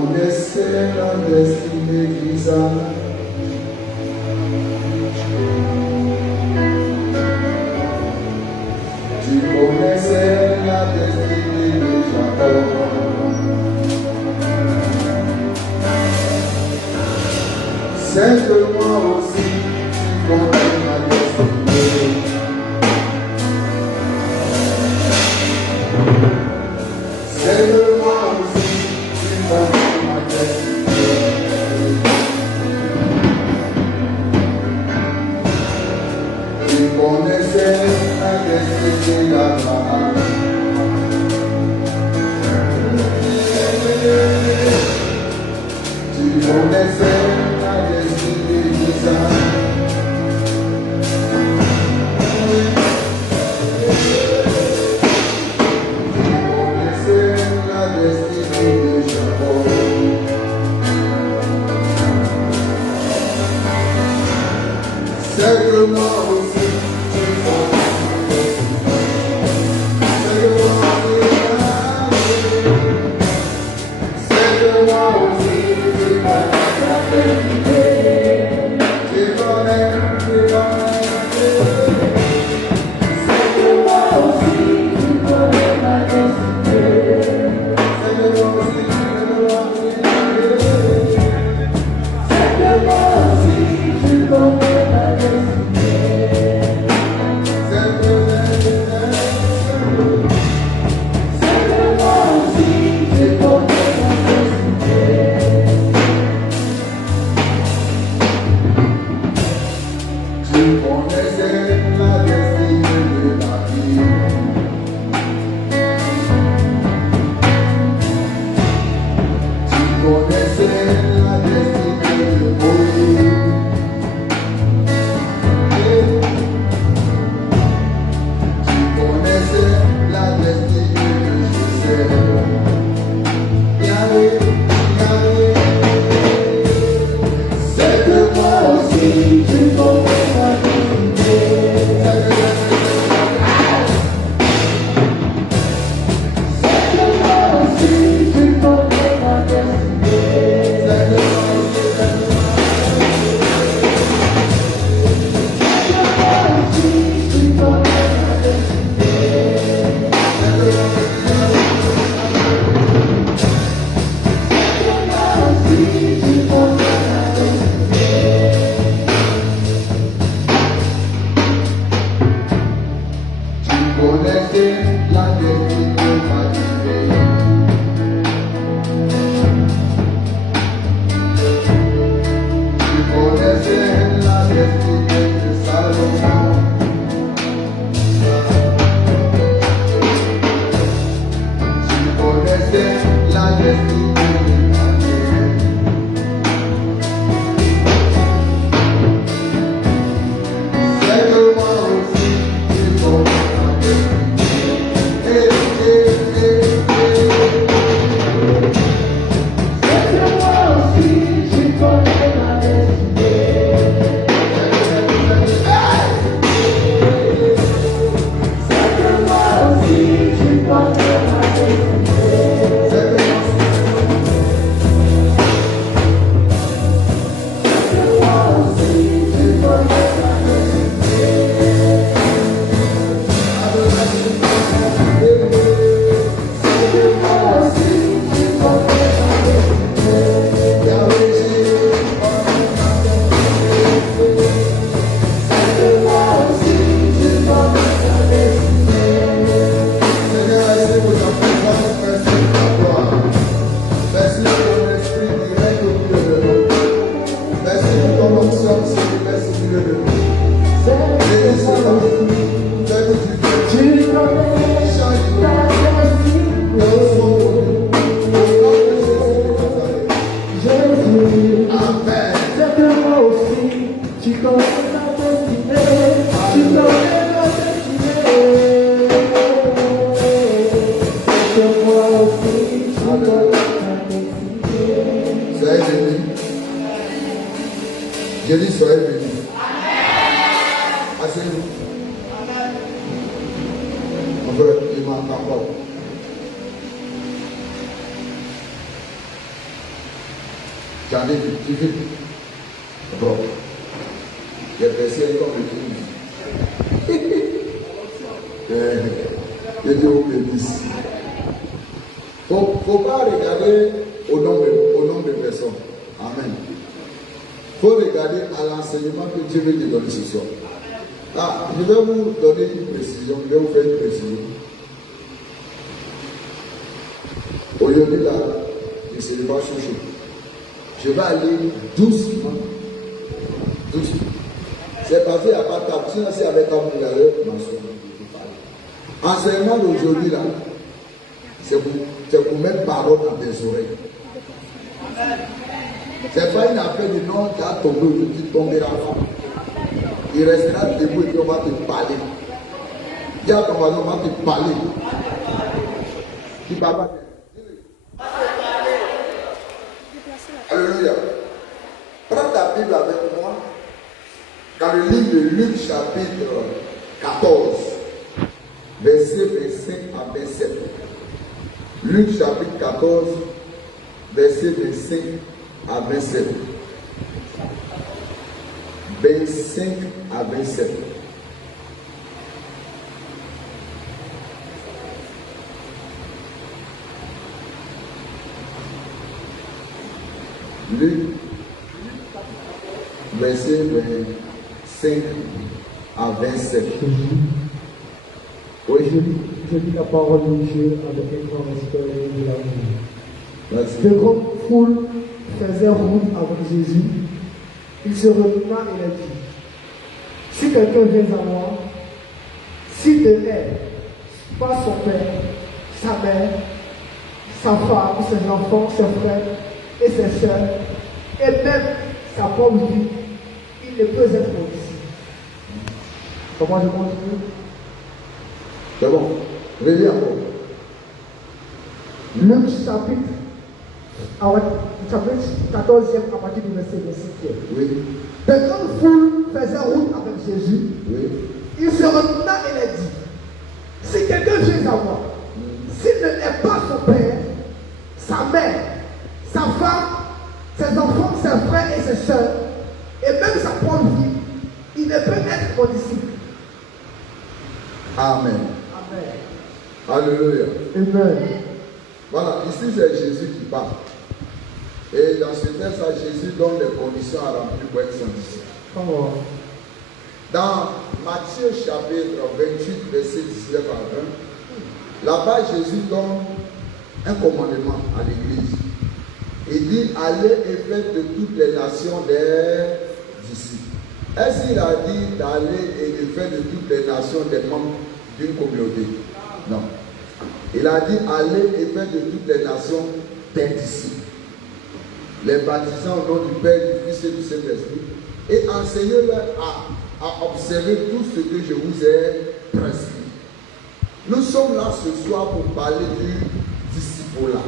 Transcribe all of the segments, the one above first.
connaissais la destinée d'Isaac. Tu connaissais la destinée de Jacob. C'est que moi aussi, tu connais ma destinée. C'est que moi aussi, tu connais ma destinée. Tu connaissais la destinée d'Abraham. Tu connaissais la destinée d'Isaac. Tu connaissais la destinée de Jacob. C'est que moi aussi, tu connais ma destinée. C'est que moi aussi, c'est que moi aussi, tu connais ma destinée. Tu connais, tu connais. C'est que moi aussi, tu connais ma destinée. C'est que moi aussi, tu connais ma destinée. C'est que moi aussi, tu connais ma destinée. C'est que moi aussi, tu connais ma destinée. Tu connaissais la destinée de David. Tu connaissais la destinée de Moïse. Tu connaissais la destinée de Joseph. Yahweh, Yahweh. C'est que moi aussi, tu connais ma destinée. C'est que moi aussi, tu connais ma destinée. C'est que moi aussi, tu connais ma destinée. Tu connaissais la destinée fatiguée. Tu connaissais la destinée de Salomon. Tu connaissais la destinée de Daniel. C'est que moi aussi, tu connais ma destinée. C'est que moi aussi, tu connais ma destinée. C'est que moi aussi, tu connais ma destinée. C'est que moi aussi, tu connais ma destinée. C'est que moi aussi, tu connais ma destinée. Yahweh, c'est que moi aussi, tu connais ma destinée. Seigneur, merci pour ta présence, merci pour ta gloire. Merci pour ton esprit qui règne au milieu de nous. Merci pour ton onction qui se manifeste au milieu de nous. Bénis-nous, fais-nous du bien. Change nous. Et reçois pour nous. Au nom de Jésus de Nazareth. Amen. C'est que moi aussi, tu connais ma destinée. Tu connais ma destinée. C'est que moi aussi, tu connais ma destinée. Soyez bénis. Je dis soyez bénis. Asseyez-vous. On veut il manque encore. J'en ai vu, tu vis. Bon. J'ai versé comme le film. Que Dieu vous bénisse. Il ne faut pas regarder au nombre de personnes. Amen. Il faut regarder à l'enseignement que Dieu veut te donner ce soir. Ah, je vais vous donner une précision. Je vais vous faire une précision. Aujourd'hui, là, je ne serai pas chaud. Je vais aller doucement. Doucement. C'est parce qu'il n'y a pas de table. Sinon, c'est avec un boulot, enseignement d'aujourd'hui, là, c'est pour mettre parole dans tes oreilles. C'est pas une affaire de non, tu as tombé ou tu tomberas pas. Il restera debout et puis on va te parler. Dis à ton voisin, on va te parler. Dis papa. Alléluia. Prends ta Bible avec moi dans le livre de Luc chapitre 14, verset 25 à 27. Luc chapitre 14, verset 25 à 27. 25 à 27. Luc, verset 25 à 27. Oui. Je lis la parole de Dieu avec un grand respect de l'amour. Merci. De grandes foules faisaient route avec Jésus. Il se retourna et leur dit, si quelqu'un vient à moi, s'il ne hait pas son père, sa mère, sa femme, ses enfants, ses frères et ses sœurs, et même sa propre vie, il ne peut être mon disciple. Comment je continue? C'est bon. Relis encore. Luc chapitre 14e à partir du verset 26. Oui. De grandes foules faisaient route avec Jésus. Oui. Il se retourna et leur dit, si quelqu'un vient à moi, s'il ne hait pas son père, sa mère, sa femme, ses enfants, ses frères et ses sœurs, et même sa propre vie, il ne peut être mon disciple. Amen. Amen. Alléluia. Amen. Voilà, ici c'est Jésus qui parle. Et dans ce texte, Jésus donne les conditions à remplir pour être son disciple. Oh. Dans Matthieu chapitre 28, verset 19 à 20, là-bas Jésus donne un commandement à l'église. Il dit, allez et faites de toutes les nations des disciples. Est-ce qu'il a dit d'aller et de faire de toutes les nations des membres d'une communauté? Non. Il a dit, allez et faites de toutes les nations des disciples. Les baptisants au nom du Père, du Fils et du Saint-Esprit, et enseignez-leur à observer tout ce que je vous ai prescrit. Nous sommes là ce soir pour parler du discipulat.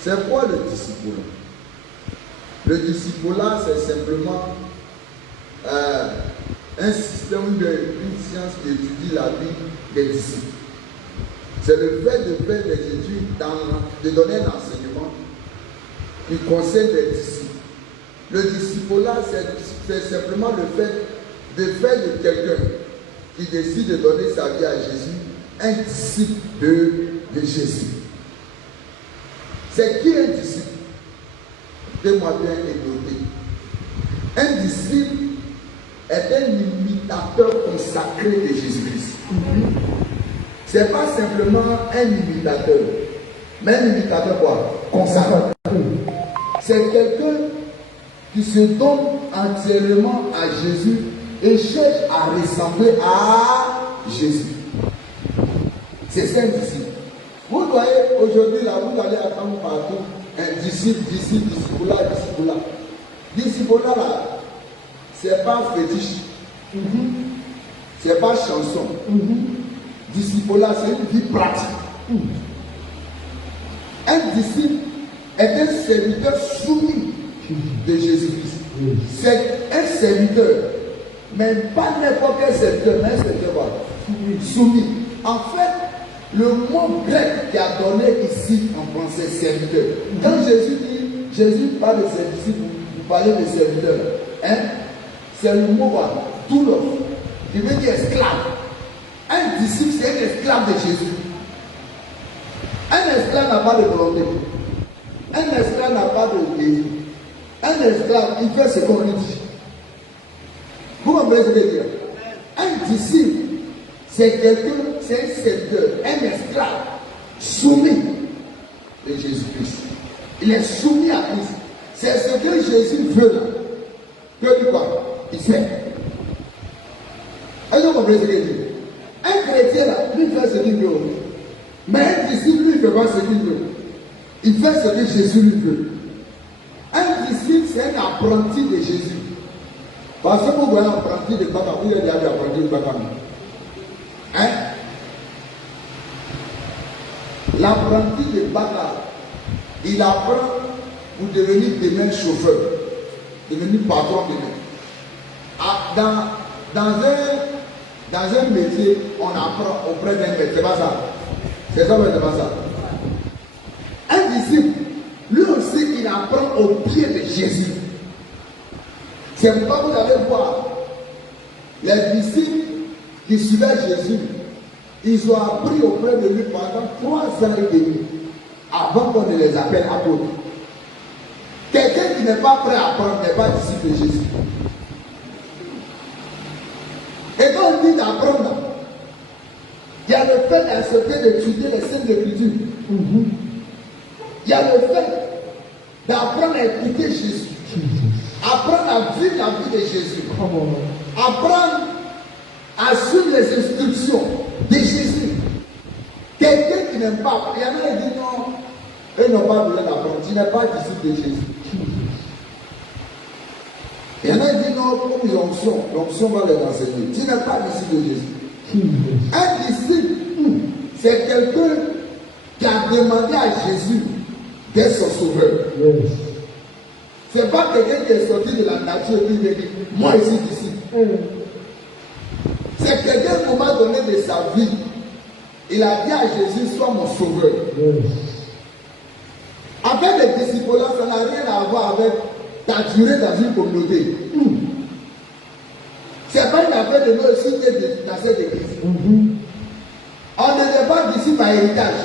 C'est quoi le discipulat? Le discipulat, c'est simplement un système d'une science qui étudie la vie des disciples. C'est le fait de faire des études, de donner un enseignement qui concerne les disciples. Le discipulat, c'est simplement le fait de faire de quelqu'un qui décide de donner sa vie à Jésus un disciple de Jésus. C'est qui un disciple? Écoutez-moi bien et notez. Un disciple est un imitateur consacré de Jésus-Christ. Ce n'est pas simplement un imitateur, mais un imitateur quoi? Consacré. C'est quelqu'un qui se donne entièrement à Jésus et cherche à ressembler à Jésus. C'est ça un disciple. Vous voyez, aujourd'hui, là, vous allez attendre partout un disciple, discipulat. Discipulat, là, c'est pas fétiche. C'est pas chanson. Discipulat, c'est une vie pratique. Un disciple est un serviteur soumis de Jésus-Christ. C'est un serviteur, mais pas n'importe quel serviteur, mais un serviteur soumis. En fait, le mot grec qui a donné ici en français serviteur, quand Jésus dit Jésus parle de ses disciples, vous parlez de serviteurs. Hein? C'est le mot tout l'autre. Il veut dire esclave. Un disciple, c'est un esclave de Jésus. Un esclave n'a pas de volonté. Un esclave n'a pas de désir. Un esclave, il fait ce qu'on lui dit. Vous comprenez ce que je veux dire? Un disciple, c'est quelqu'un, c'est un serviteur, un esclave soumis de Jésus-Christ. Il est soumis à Christ. C'est ce que Jésus veut là. Que lui quoi? Il sait. Est-ce que vous comprenez ce que je dis? Un chrétien là, lui fait ce qu'il veut. Mais un disciple, lui, ne fait pas ce qu'il veut. Il fait ce que Jésus lui veut. Un disciple, c'est un apprenti de Jésus. Parce que vous voyez un apprenti de Baka, vous avez déjà apprenti de Baka. Hein? L'apprenti de Baka, il apprend pour devenir demain chauffeur, devenir patron demain. Ah, dans un métier, on apprend auprès d'un maître. C'est pas ça. C'est ça, mais c'est pas ça. Un disciple, lui aussi, il apprend au pied de Jésus. C'est pourquoi vous allez voir les disciples qui suivaient Jésus. Ils ont appris auprès de lui pendant 3 ans et demi avant qu'on ne les appelle apôtres. Quelqu'un qui n'est pas prêt à apprendre n'est pas disciple de Jésus. Et quand on dit d'apprendre, il y a le fait d'accepter d'étudier les Saintes Écritures. Il y a le fait d'apprendre à écouter Jésus. Apprendre à vivre la vie de Jésus. Apprendre à suivre les instructions de Jésus. Quelqu'un qui n'aime pas, il y en a qui disent non, eux n'ont pas besoin d'apprendre. Tu n'es pas disciple de Jésus. Il y en a qui disent non, comme ils ont l'onction va les enseigner. Tu n'es pas disciple de Jésus. Un disciple, c'est quelqu'un qui a demandé à Jésus d'être son sauveur. C'est pas quelqu'un qui est sorti de la nature et qui dit moi je suis disciple. C'est quelqu'un qui, à un moment donné de sa vie, il a dit à Jésus, sois mon sauveur. Avec les disciples, ça n'a rien à voir avec ta durée dans une communauté. C'est pas une affaire de nous aussi dans cette église. On n'est pas disciples par héritage.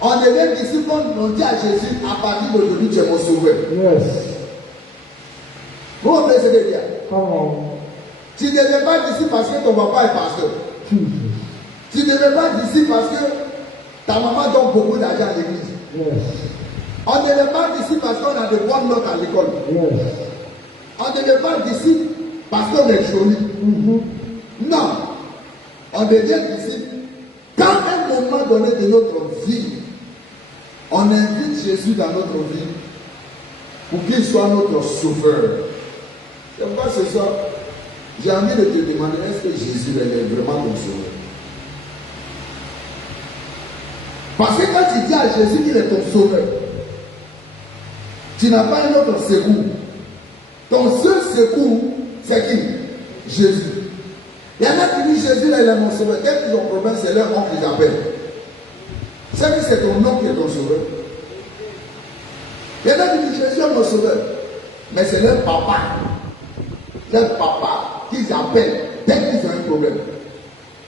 On devient disciple, on dit à Jésus, à partir d'aujourd'hui, tu es mon sauveur. Vous comprenez ce que je veux dire? Tu ne deviens pas disciple parce que ton papa est pasteur. Tu ne deviens pas disciple parce que ta maman donne beaucoup d'argent à l'église. On ne devient pas disciple parce qu'on a de bonnes notes à l'école. On ne devient pas disciple parce qu'on est joli. Non. On devient disciple quand à un moment donné de notre vie, on invite Jésus dans notre vie pour qu'il soit notre sauveur. C'est pourquoi ce soir, j'ai envie de te demander, est-ce que Jésus est vraiment ton sauveur? Parce que quand tu dis à Jésus qu'il est ton sauveur, tu n'as pas un autre secours. Ton seul secours, c'est qui? Jésus. Il y en a qui disent Jésus là, il est mon sauveur. Quel qu'ils ont problème, c'est leur oncle qu'ils appellent. C'est que c'est ton nom qui est ton sauveur. Il y en a qui disent Jésus est mon sauveur. Mais c'est leur papa. Leur papa qu'ils appellent dès qu'ils ont un problème.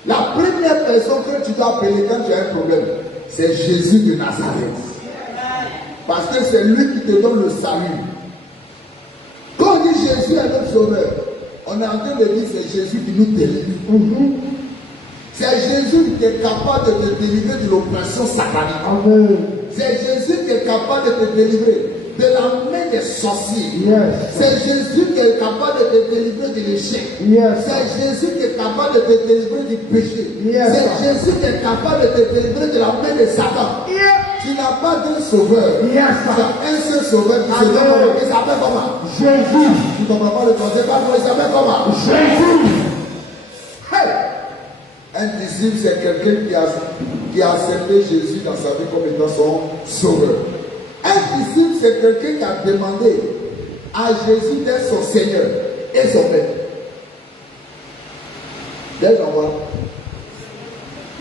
La première personne que tu dois appeler quand tu as un problème, c'est Jésus de Nazareth. Parce que c'est lui qui te donne le salut. Quand on dit Jésus est notre sauveur, on est en train de dire c'est Jésus qui nous délivre. C'est Jésus qui est capable de te délivrer de l'oppression satanique. C'est Jésus qui est capable de te délivrer de la main des sorciers. C'est Jésus qui est capable de te délivrer de l'échec. C'est Jésus qui est capable de te délivrer du péché. C'est Jésus qui est capable de te délivrer de la main de Satan. Tu n'as pas d'un sauveur. Tu as un seul sauveur qui s'appelle comment? Jésus. Tu ne comprends pas le concept, il s'appelle comment? Jésus. Hey! Un disciple, c'est quelqu'un qui a accepté Jésus dans sa vie comme étant son sauveur. Un disciple, c'est quelqu'un qui a demandé à Jésus d'être son Seigneur et son Maître. Déjà, on voit.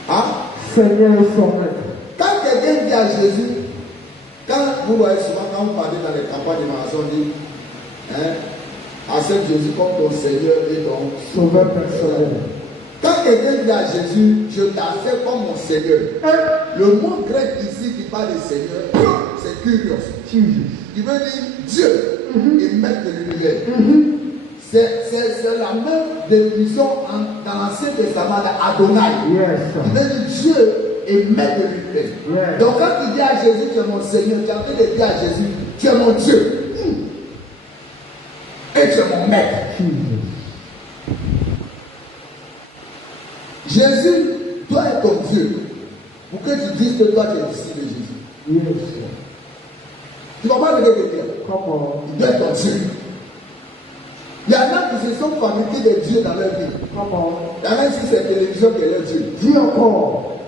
Hein? Seigneur et son Maître. Quand quelqu'un dit à Jésus, quand vous voyez souvent, quand quand vous partez dans les campagnes de marathon, on dit, hein, accepte Jésus comme ton Seigneur et ton Sauveur personnel. Quand quelqu'un dit à Jésus, je t'accepte comme mon Seigneur, le mot grec ici qui parle de Seigneur, c'est Kyrios. Il veut dire Dieu et maître de l'univers. C'est la même définition dans l'Ancien Testament d'Adonai. Yes. Il veut dire Dieu et maître de l'univers. Yes. Donc quand tu dis à Jésus, tu es mon Seigneur, tu es en train de dire à Jésus, tu es mon Dieu. Et tu es mon maître. Jésus doit être ton Dieu pour que tu dises que toi tu es disciple de Jésus. Yes. Tu ne vas pas le dire. Comment? Il doit être ton Dieu. Il y en a qui se sont fabriqués des dieux dans leur vie. Comment? Il y en a qui c'est la télévision qui est leur Dieu. Dis encore.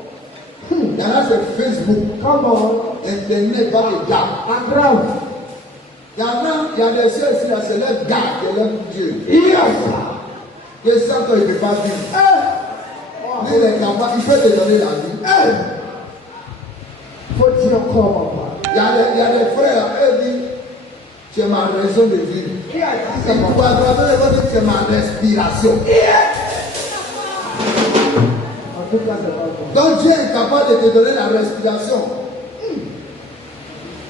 Il y en a c'est Facebook, Comment? Internet, par les gars. Aggrave. Il y a des soeurs ici, là, c'est leur gars qui est leur Dieu. Yes. Que ça, toi, il ne peut pas vivre. Lui, il est capable, il peut te donner la vie. Faut dire encore, papa. Il y a des frères, eux disent, tu es ma raison de vivre. Qui a dit Et ça, tu papa? vas dire, tu es ma respiration. En tout cas, c'est pas bon. Donc Dieu est capable de te donner la respiration.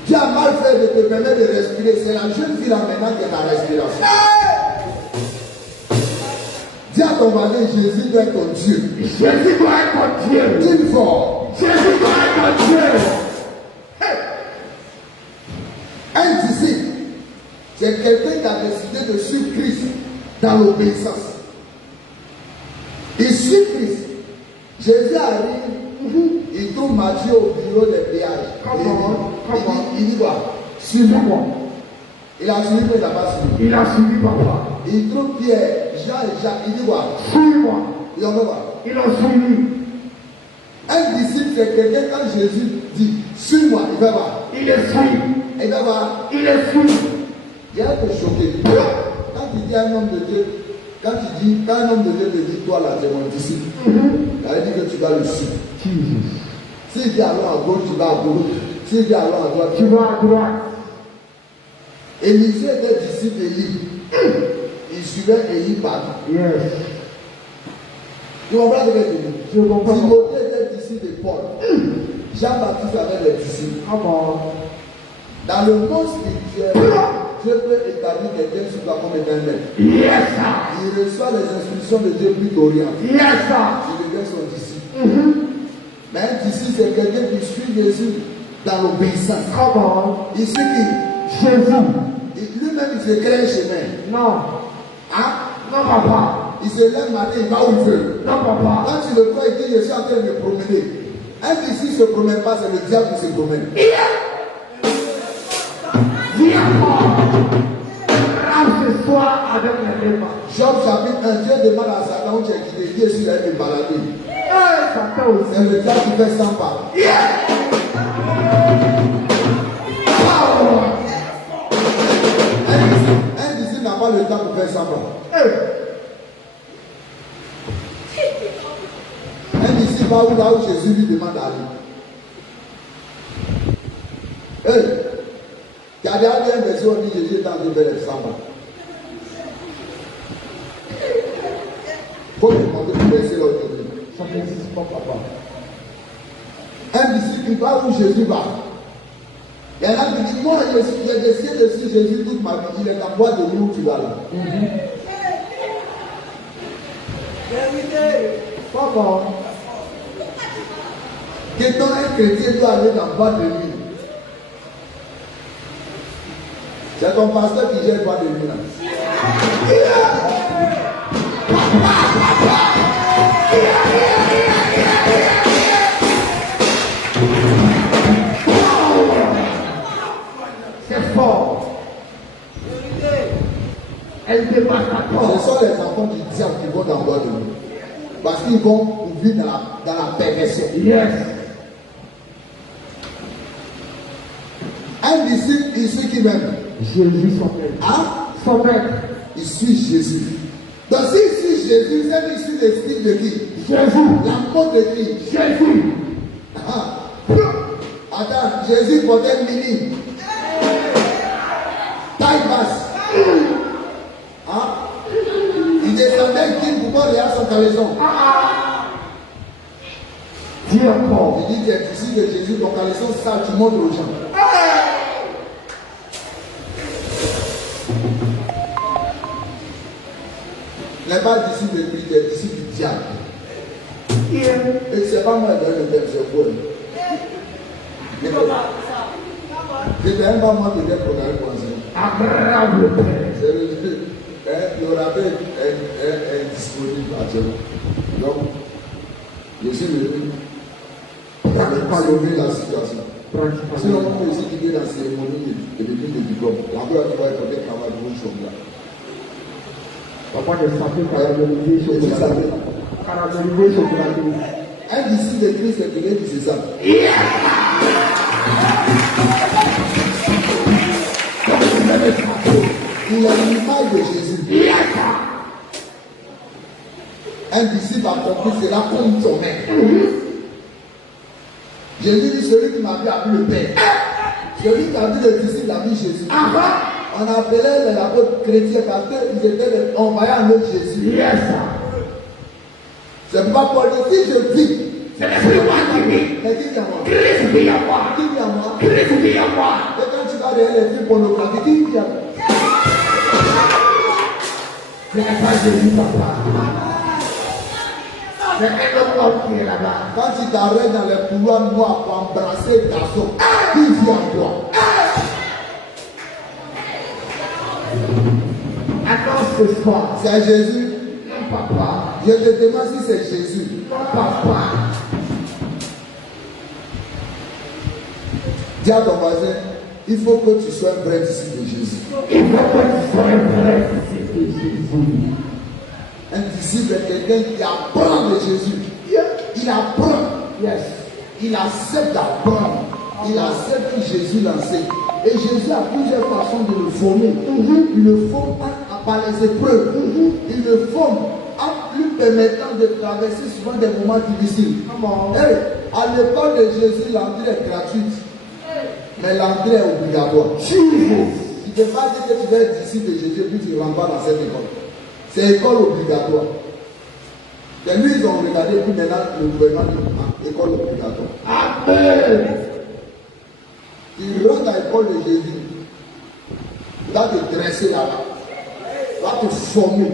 Dieu a mal fait de te permettre de respirer. C'est la jeune fille là maintenant qui a la respiration. Dis à ton voisin, Jésus doit être ton Dieu. Jésus doit être Dieu. Dis fort. Jésus doit être Dieu. Un disciple, c'est quelqu'un qui a décidé de suivre Christ dans l'obéissance. Il suit Christ. Jésus arrive, il trouve Matthieu au bureau des péages. Il dit quoi? Suis-moi. Il a suivi, mais il n'a pas suivi. Il a suivi papa. Il trouve Pierre, Jean et Jacques. Il dit quoi? Suis-moi. Il en fait quoi? Il a suivi. Un disciple, c'est quelqu'un quand Jésus dit suis-moi, il va voir. Il est suivi. Il va voir. Il est suivi. Il va te choquer. Quand tu dis à un homme de Dieu, quand un homme de Dieu te dit toi là, tu es mon disciple, il a dit que tu vas le suivre. S'il dit allons à gauche, tu vas à gauche. S'il dit allons à droite, Tu vas à droite. Élisée était disciple d'Élie. Il suivait Élie partout. Yes. Tu comprends ce que je dis? Je comprends. Timothée était disciple de Paul. Jean-Baptiste avait des disciples. Comment? Dans le monde spirituel, Dieu peut établir quelqu'un sur toi comme étant un maître. Yes, sir. Il reçoit les instructions de Dieu plus orientées. Yes, sir. Il devient son disciple. Mais un disciple, c'est quelqu'un qui suit Jésus dans l'obéissance. Comment? Il suit qui? Jésus. Lui-même, il se crée un chemin. Non. Hein? Non, papa. Il se lève matin, il va où il veut. Non, papa. Quand tu le crois, il dit, je suis en train de me promener. Un disciple ne se promène pas, c'est le diable qui se promène. Viens ce soir avec les débats. Job chapitre 1, Dieu demande à Satan où tu es quitté. Dieu suis allé me balader. Satan aussi. C'est le diable qui fait 100 pas. Un disciple n'a pas le temps pour faire 100 pas. Un disciple va où là où Jésus lui demande d'aller. Il y a derrière une version où Jésus est en train de faire les 100 pas. Il faut demander pour laisser l'autre. Ça n'existe pas, papa. Un disciple qui va où Jésus va. Il y en a qui disent, moi j'ai décidé de suivre Jésus toute ma vie. Il est en boîte de nuit où tu vas là. Papa. Que ton un chrétien doit aller dans boîte de nuit. C'est ton pasteur qui gère boîte de nuit là. C'est fort. Elle dépasse la porte. Ce sont les enfants du diable qui vont dans boîte de nuit. Parce qu'ils vont vivre dans la perversion. Yes. Un disciple, il suit qui même? Jésus son maître. Hein? Son maître. Il suit Jésus. Donc s'il suit Jésus, c'est qu'il suit le style de qui? Jésus. L'apôtre de qui? Jésus. Ah. Attends, Jésus portait un mini. Avec qui, pourquoi il y a son caleçon? Dis encore. Il dit que tu es disciple de Jésus, ton caleçon sale, tu montres aux gens. Tu n'es pas disciple de Christ, tu es disciple du diable. Et c'est pas moi qui donne le thème, c'est vous. Je ne t'aime pas moi qui t'ai programmé pour enseigner. Le rappel est disponible actuellement. Donc, je suis venu palonner la situation. Sinon, on peut aussi quitter la cérémonie et le diplôme. La voix qui va être peut-être travail pour une chose là. Papa, je savais caraméliser chocolaté. Un disciple de Christ, c'est quelqu'un qui se sent. Il est l'image de Jésus. Un disciple accompli cela comme son maître. Jésus dit, celui qui m'a vu a vu le Père. Celui qui a vu le disciple a vu Jésus. On appelait les apôtres chrétiens parce qu'ils étaient envoyés en eux de Jésus. C'est pas pour dire, si je vis, c'est l'esprit moi qui vit. mais qui vient moi? Christ vit en moi. Qui vient moi? Christ vit en moi. Et quand tu vas derrière les films pornographiques, qui vient? Ce n'est pas Jésus, papa. C'est un homme qui est là-bas. Quand tu t'arrêtes dans les couloirs noirs pour embrasser ta soeur, qui vit en toi? Annonce ce soir. C'est Jésus. Non, papa. Je te demande si c'est Jésus. Non, papa. Dis à ton voisin, il faut que tu sois un vrai disciple de Jésus. Il faut que tu sois un vrai disciple de Jésus. Un disciple est quelqu'un qui apprend de Jésus. Il apprend. Yes. Il accepte d'apprendre. Il accepte que Jésus l'enseigne. Et Jésus a plusieurs façons de le former. Il le forme par les épreuves. Il le forme en lui permettant de traverser souvent des moments difficiles. Hey, à l'école de Jésus, l'entrée est gratuite. Mais l'entrée est obligatoire. Tu ne peux pas dire que tu vas être disciple de Jésus puis tu ne rentres pas dans cette école. C'est école obligatoire. Et lui, ils ont regardé, puis maintenant, le gouvernement dit école obligatoire. Amen. Tu rentres à l'école de Jésus. Il va te dresser là-bas. Il va te former.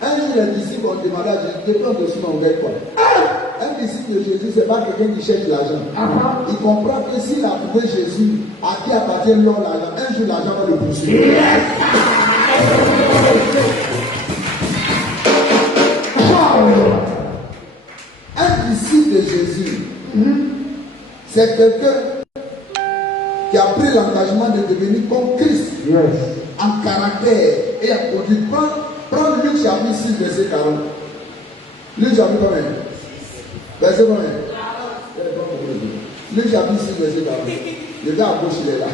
Un jour, les disciples ont demandé à Jésus, dépend de ce qu'on veut quoi. Un disciple de Jésus, ce n'est pas quelqu'un qui cherche l'argent. Il comprend que s'il a trouvé Jésus, à qui appartient l'or, l'argent, un jour l'argent va le poursuivre. Un disciple de Jésus, c'est quelqu'un qui a pris l'engagement de devenir comme Christ en caractère et en conduite. Prends Luc chapitre 6, verset 40. Luc chapitre combien? Verset combien? Luc chapitre 6, verset 40. Le gars à gauche, il est là.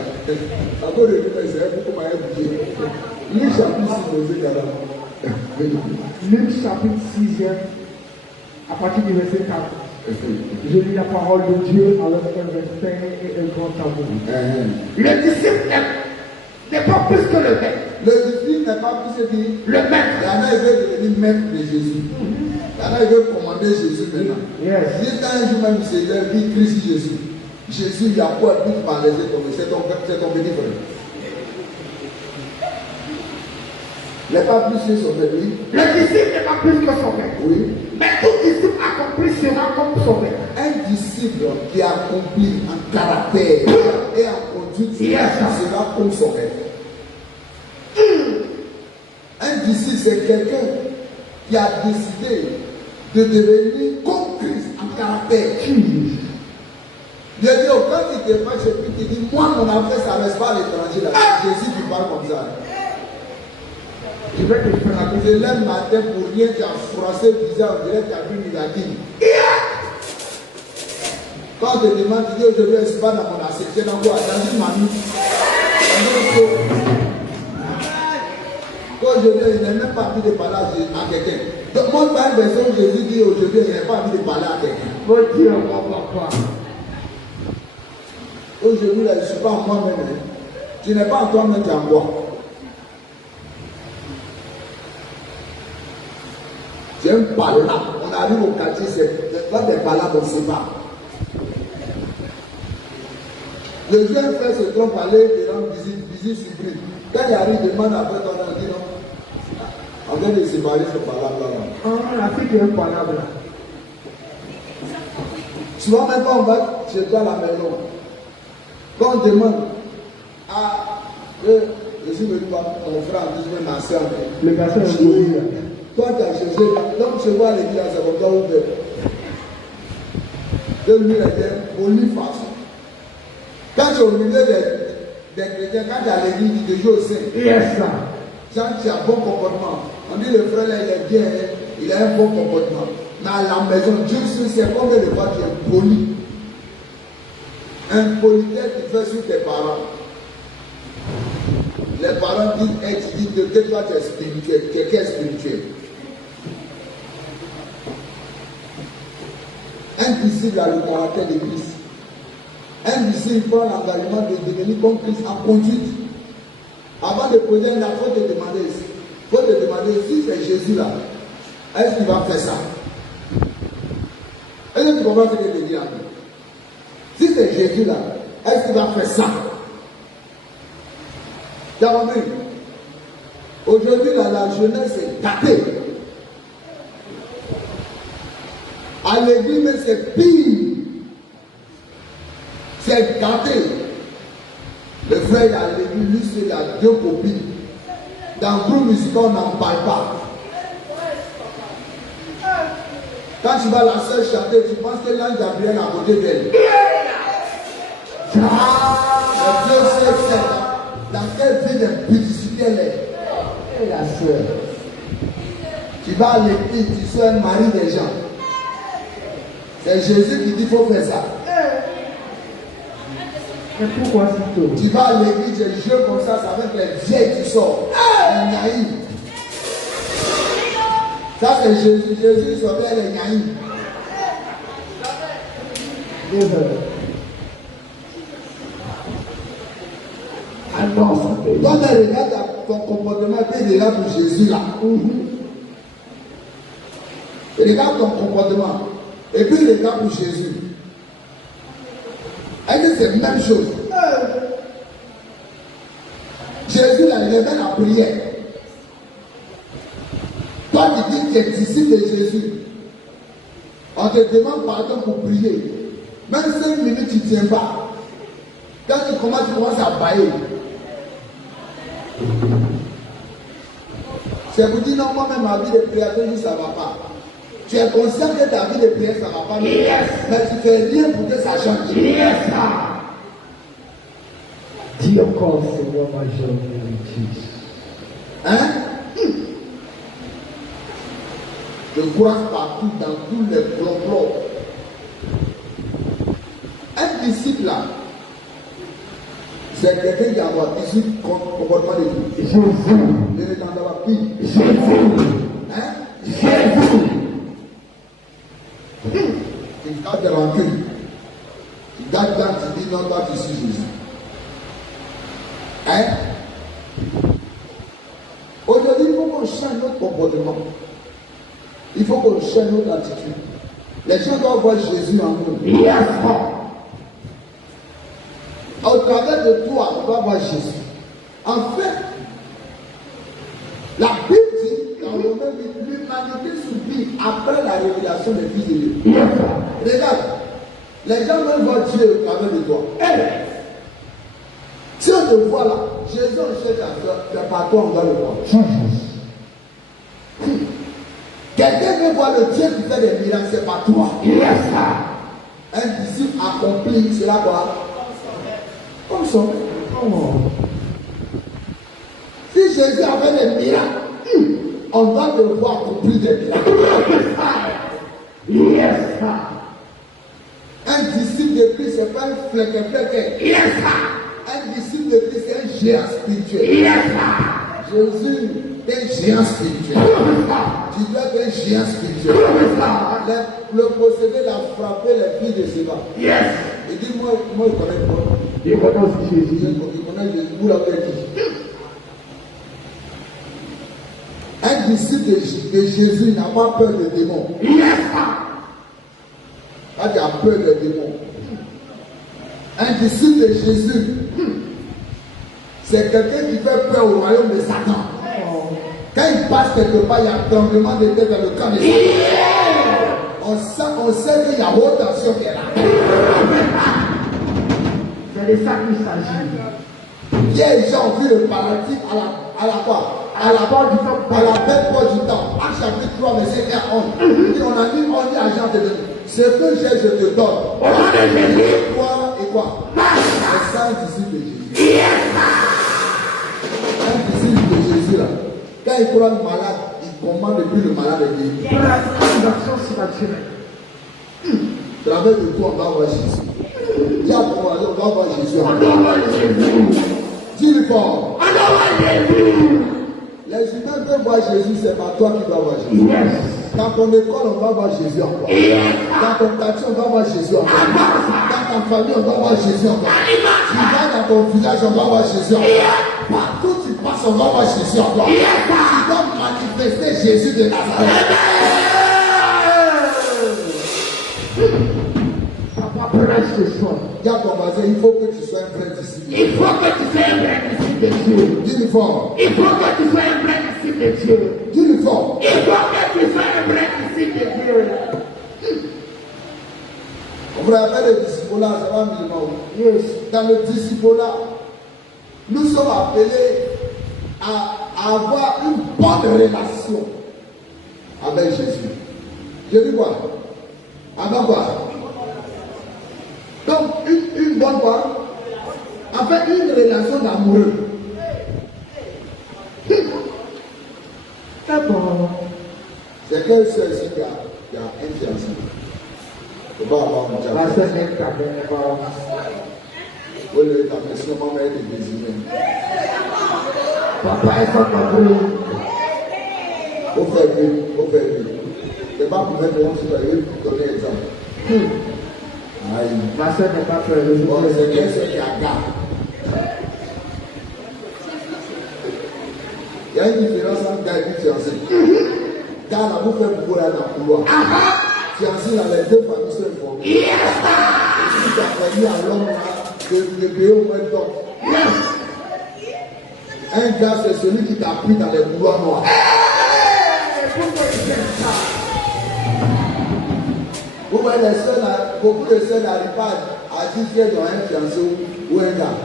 À cause de lui, c'est beaucoup moins bouger. Luc chapitre 6, verset 40. Luc chapitre 6, à partir du verset 4. Je lis la parole de Dieu avec un respect et un grand amour. Le disciple n'est pas plus que le maître. Le disciple n'est pas plus que le maître. Il y en a, il veut devenir maître de Jésus. Il y en a, il veut commander Jésus maintenant. Yes. Si un jour même c'est leur vie, Christ Jésus. Jésus, il y a quoi plus par les étoiles? C'est ton petit frère. Il n'est pas plus que son maître, oui. Le disciple n'est pas plus que son maître. Oui. Mais tout disciple accompli sera comme son maître. Un disciple qui accomplit en caractère et en conduite sera comme son maître. Un disciple, c'est quelqu'un qui a décidé de devenir comme Christ en caractère. Je dis, quand il te fâche, puis tu dis, moi, mon affaire, ça ne reste pas à l'étranger. Là. Jésus, tu parles comme ça. Je vais te faire la Je lève ma tête pour rien, tu as froissé le visage, on dirait que tu as vu Miladine. Quand on te demande, tu dis, aujourd'hui, je ne suis pas dans mon assiette, c'est dans quoi? Dans une mamie. Quand aujourd'hui, il n'est même pas envie de parler à quelqu'un. Donc, moi, par une version, Jésus dit, aujourd'hui, il n'a pas envie de parler à quelqu'un. Oh Dieu, mon papa. Aujourd'hui, là, je ne suis pas en moi-même. Hein. Tu n'es pas en toi-même, tu es en moi. Tu es un palabre. On arrive au quartier, c'est pas des palabres, on ne sait pas. Le jeune frère se trompe, aller et rendre visite surprise. Quand il arrive, il demande après ton nom, dit non. On vient de séparer ce palabre-là. Ah, la fille qui est un palabre. Souvent, même quand on va chez toi à la maison, quand on demande, je suis venu voir ton frère, ma soeur. Le garçon est poli là. Toi, tu as cherché, donc je vois l'église, c'est comme ça ouvert. De lui, il était poli face. Quand tu es au milieu des chrétiens, quand tu es à l'église, tu te joues au sein. Yes, ça. Quand tu as bon comportement, on dit le frère là, il est bien, il a un bon comportement. Mais à la maison, Dieu sait combien de fois tu es poli. Un politesse tu fais sur tes parents. Les parents disent que toi tu es spirituel, quelqu'un est spirituel. Un disciple a le caractère de Christ. Un disciple prend l'engagement de devenir comme Christ en conduite. Avant de poser un acte, il faut te demander si c'est Jésus là, est-ce qu'il va faire ça? Est-ce que tu comprends ce que je dis là? Si c'est Jésus là, est-ce qu'il va faire ça? Tu as compris? Aujourd'hui, la jeunesse est gâtée. À l'église, c'est pire. C'est gâté. Le frère est à l'église, lui, c'est la deux copines. Dans le groupe musical, on n'en parle pas. Quand tu vas la seule chanter, tu penses que l'ange Gabriel est à côté d'elle. Dieu sait dans quelle vie de publicité elle est. Et la soeur. Tu vas à l'église, tu sois un mari des gens. C'est Jésus qui dit qu'il faut faire ça. Mais pourquoi si tôt? Tu vas à l'église, tu joues comme ça, c'est avec les vieilles qui sortent. Les naïfs. Ça c'est Jésus. Jésus sautait les naïfs. Ah non, ça fait. Quand tu regardes ton comportement, tu regardes pour Jésus là. Regarde ton comportement. Et puis regarde pour Jésus. Est-ce que c'est la même chose? Jésus là, il révèle la prière. Toi tu dis que tu es disciple de Jésus. On te demande pardon pour prier. Même 5 minutes, tu ne tiens pas. Quand tu commences à bailler. C'est pour dire non, moi-même, ma vie de prière, ça ne va pas. Tu es conscient que ta vie de prière, ça ne va pas. Yes. Mais tu fais rien pour que ça change. Yes. Dis encore, Seigneur, ma journée. Hein? Je croise partout, dans tous les complots. Un disciple là, c'est quelqu'un qui a un comportement de tout. Jésus. Il est dans la vie. Jésus. Hein? Jésus. Il garde des rancunes. Il garde quand tu dis non, toi tu suis Jésus. Hein? Aujourd'hui, il faut qu'on change notre comportement. Il faut qu'on change notre attitude. Les gens doivent voir Jésus en nous. Yes. Au travers de toi, on va voir Jésus. En fait, la Bible dit, dans Romains 8, l'humanité subit après la révélation des fils de Dieu. Yes. Regarde, les gens veulent voir Dieu au travers de toi. Si on te voit là, Jésus on cherche à faire, c'est par toi on doit le voir. Quelqu'un veut voir le Dieu qui fait des miracles, c'est pas toi. Yes. Un disciple accompli, c'est là quoi? Comme ça. Oh. Si Jésus avait des miracles, on doit le voir accomplir des miracles. Yes. Un disciple de Christ, c'est pas un fleque. Yes. Un disciple de Christ, c'est un géant spirituel. Yes. Jésus est un géant spirituel. Tu dois être un géant spirituel. Le possédé l'a frappé les filles de Séba. Yes. Il dit, moi je connais quoi? Il connaît aussi Jésus. Il connaît Jésus. Vous l'avez dit. Un disciple de Jésus n'a pas peur des démons. Yes, Quand tu as peur des démons. Un disciple de Jésus, c'est quelqu'un qui fait peur au royaume de Satan. Quand il passe quelque part, il y a un tremblement de terre dans le camp de Satan. On sait qu'il y a haute tension qui est là. C'est de ça qu'il s'agit. Hier, les gens ont vu le paralytique à la quoi? À la belle porte du temple. Acte chapitre 3, verset 1 à 11. Et on a dit, on dit à Jean de donner. Ce que j'ai, je te donne. au nom de Jésus. Toi et quoi? C'est ça un disciple de Jésus. Un disciple de Jésus là. Quand il prend le malade, il commande depuis le malade de guérir. Pour la transaction surnaturelle. Travers de toi, on va voir Jésus. Dis à ton voisin, on va voir Jésus. On doit voir Jésus. Dis-le fort. On doit voir Jésus. Les humains peuvent voir Jésus, c'est pas toi qui vas voir Jésus. Yes. Dans ton école, on va voir Jésus encore. Dans ton quartier, on va voir Jésus encore. Dans ta famille, on va voir Jésus encore. Tu vas dans ton village, on va voir Jésus encore. Partout tu passes, on va voir Jésus encore. Tu dois manifester Jésus de Nazareth. Papa prêche ce soir. Dis à ton voisin, il faut que tu sois un vrai disciple. Il faut que tu sois un vrai disciple de Dieu. Dis-le fort. Il faut que tu sois un vrai disciple de Dieu. Dis-le fort. Il faut que tu sois un vrai disciple de Dieu. On va appeler le disciple-là, ça va minimum. Yes. Dans le disciple-là, nous sommes appelés à avoir une bonne relation avec Jésus. Je dis quoi? Avec quoi? Donc, une bonne quoi? En fait, une relation d'amoureux. C'est bon. C'est quelle soeur ici qui a un fiancé? Il faut pas avoir un La fiancé. sœur n'est pas bien. Oui, le fiancé, maman est désignée. Papa est pas compris. Faut faire vite, faut faire vite. C'est pas pour mettre un sur la rue pour donner l'exemple. Aïe. Ma sœur n'est pas prête. Bon, c'est quelle soeur qui a garde? Il y a une différence entre gars et fiancé. Gars, là, vous faites beaucoup là dans le couloir. Fiancé, là, les deux familles sont informées. Et si tu as failli à l'homme, de payer au moins d'or. Un gars, c'est celui qui t'a pris dans les couloirs noirs. Vous voyez, les sœurs, beaucoup de sœurs n'arrivent pas à dire qu'elles ont un fiancé ou un gars.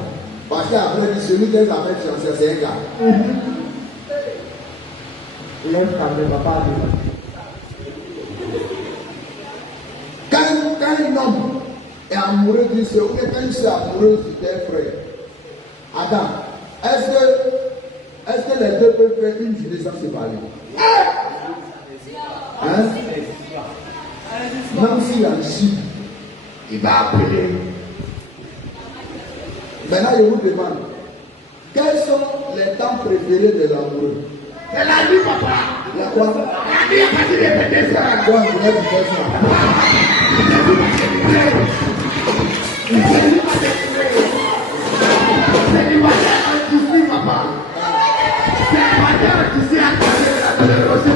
Parce qu'après, celui qu'elles avaient fiancé, c'est un gars. Il aime ta mère, papa. Quand un homme est amoureux d'une sœur, ou bien quand une sœur est amoureuse d'un frère, Adam, est-ce que les deux peuvent faire une journée sans se parler? Hein? Même s'il y a un chip, Il va appeler. maintenant je vous demande, quels sont les temps préférés de l'amoureux? C'est la nuit, papa. Il y a quoi? La nuit, à partir de 22 heures. Quoi, vous voulez faire ça? C'est du matin un tissu, papa. C'est du matin un tissu à côté de la rocher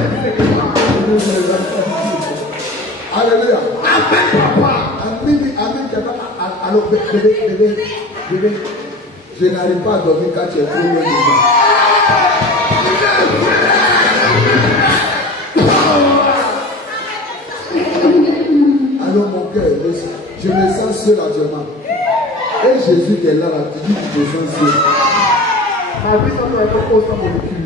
de Sénégal. Alléluia. Amen, papa. Amen, alors bébé, je n'arrive pas à dormir quand tu es trop loin de moi. Alors mon cœur, je me sens seul actuellement. Et Jésus qui est là, tu dis que je me sens seul. Ma vie, ça doit être au sein de mon cul.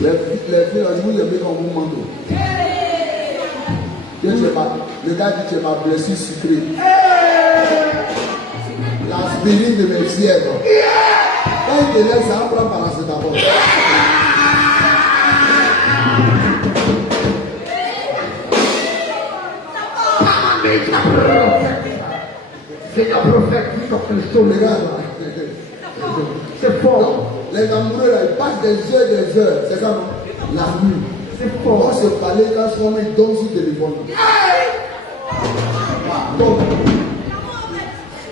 Les filles, je vous aimez comme mon manteau. Le gars dit que tu es ma blessure sucrée. L'aspirine de mes fièvres. Quand il te laisse, ça va prendre paracétamol. C'est un prophète qui porte le sol. Regarde. C'est fort. Non, les amoureux là, ils passent des heures. C'est ça, non? La nuit. C'est On fort. va se parler quand ce moment ils dorment sur le téléphone. Donc,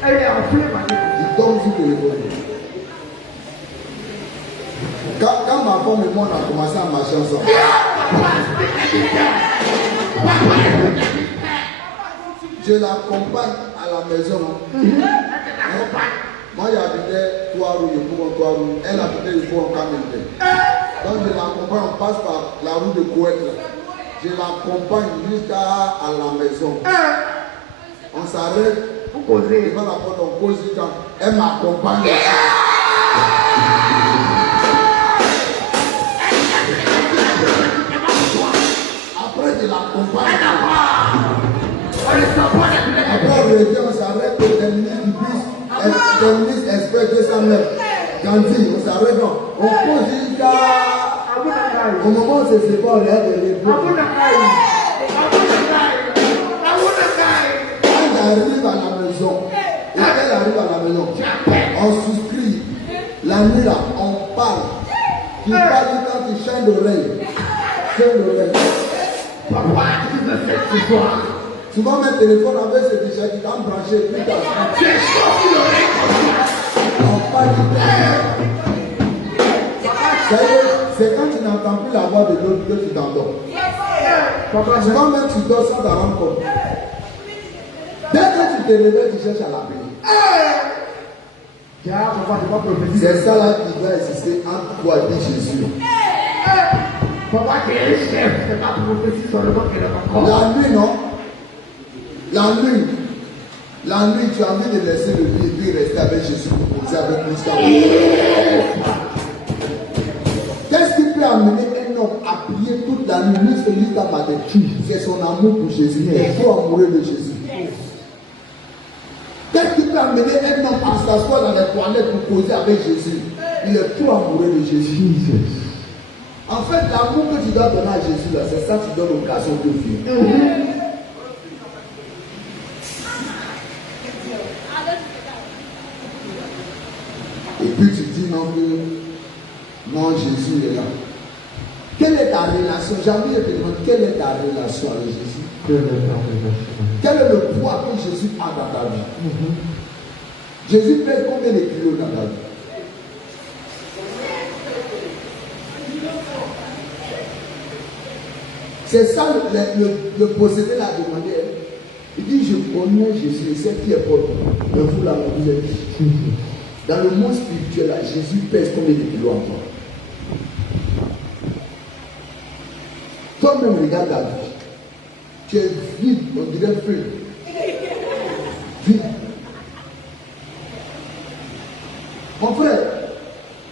Elle est enflée, ma vie. ils dorment sur le téléphone. ma femme et moi, on a commencé à marcher ensemble. Je l'accompagne à la maison. Moi, j'habitais Trois-Roues, elle habitait en Cameroun. Donc, je l'accompagne, on passe par la rue de Kouet. Je l'accompagne jusqu'à la maison. On s'arrête, on cause devant la porte, on cause quand elle m'accompagne. Après, je l'accompagne. Après, on s'arrête au terminus du bus, terminus express 200 mètres. Gandhi, on s'arrête, on cause jusqu'à. Au moment où on se sépare, on regarde les livres. Quand j'arrive à la maison, et elle arrive à la maison, on souscrit. La nuit là, on parle. Tu parles du temps, tu chaînes d'oreille. Papa, tu me fais ce soir. Souvent, mon téléphone avec ce t-shirt qui t'a branché. On parle du temps. C'est quand tu n'entends plus la voix de l'autre que tu t'endors. Souvent, même tu dors sans t'en rendre compte. Dès que tu te réveilles, tu cherches à l'appeler. C'est ça là qui va exister entre toi et Jésus. Papa qui est chef, c'est pas prophétie seulement qu'il est encore. La nuit, non? La nuit, tu as envie de laisser le vie et puis rester avec Jésus pour poser avec lui. Qu'est-ce qui peut amener un homme à prier toute la nuit jusqu'à matin? C'est son amour pour Jésus. Il est trop amoureux de Jésus. Qu'est-ce qui peut amener un homme à s'asseoir dans les toilettes pour poser avec Jésus? Il est trop amoureux de Jésus. En fait, l'amour que tu dois donner à Jésus, là, c'est ça que tu donnes l'occasion de vivre. Et puis tu dis non, Jésus est là. Quelle est ta relation? Jamais je te demande quelle est ta relation avec Jésus? Quel est le poids que Jésus a dans ta vie? Jésus pèse combien de kilos dans ta vie? C'est ça le possédé l'a demandé. Il dit, je connais Jésus, et c'est qui est Paul. Mais vous là, vous êtes qui? Dans le monde spirituel, là, Jésus pèse combien de kilos en toi? Toi-même, regarde ta vie. Tu es vide, on dirait feu. Vide. Mon frère,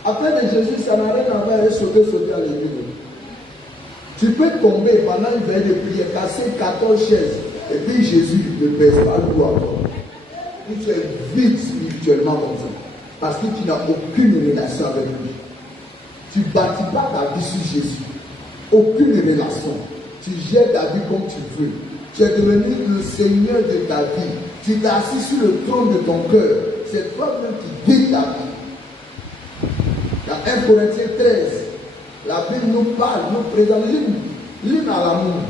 après de Jésus, ça n'a rien à voir avec sauter à l'église. Tu peux tomber pendant une veille de prière, casser 14 chaises, et puis Jésus ne pèse pas le poids encore. Tu es vide spirituellement comme ça, parce que tu n'as aucune relation avec lui. Tu ne bâtis pas ta vie sur Jésus. Aucune relation. Tu gères ta vie comme tu veux. Tu es devenu le Seigneur de ta vie. Tu t'es assis sur le trône de ton cœur. C'est toi-même qui guides ta vie. Dans 1 Corinthiens 13, la Bible nous parle, nous présente l'hymne à l'amour.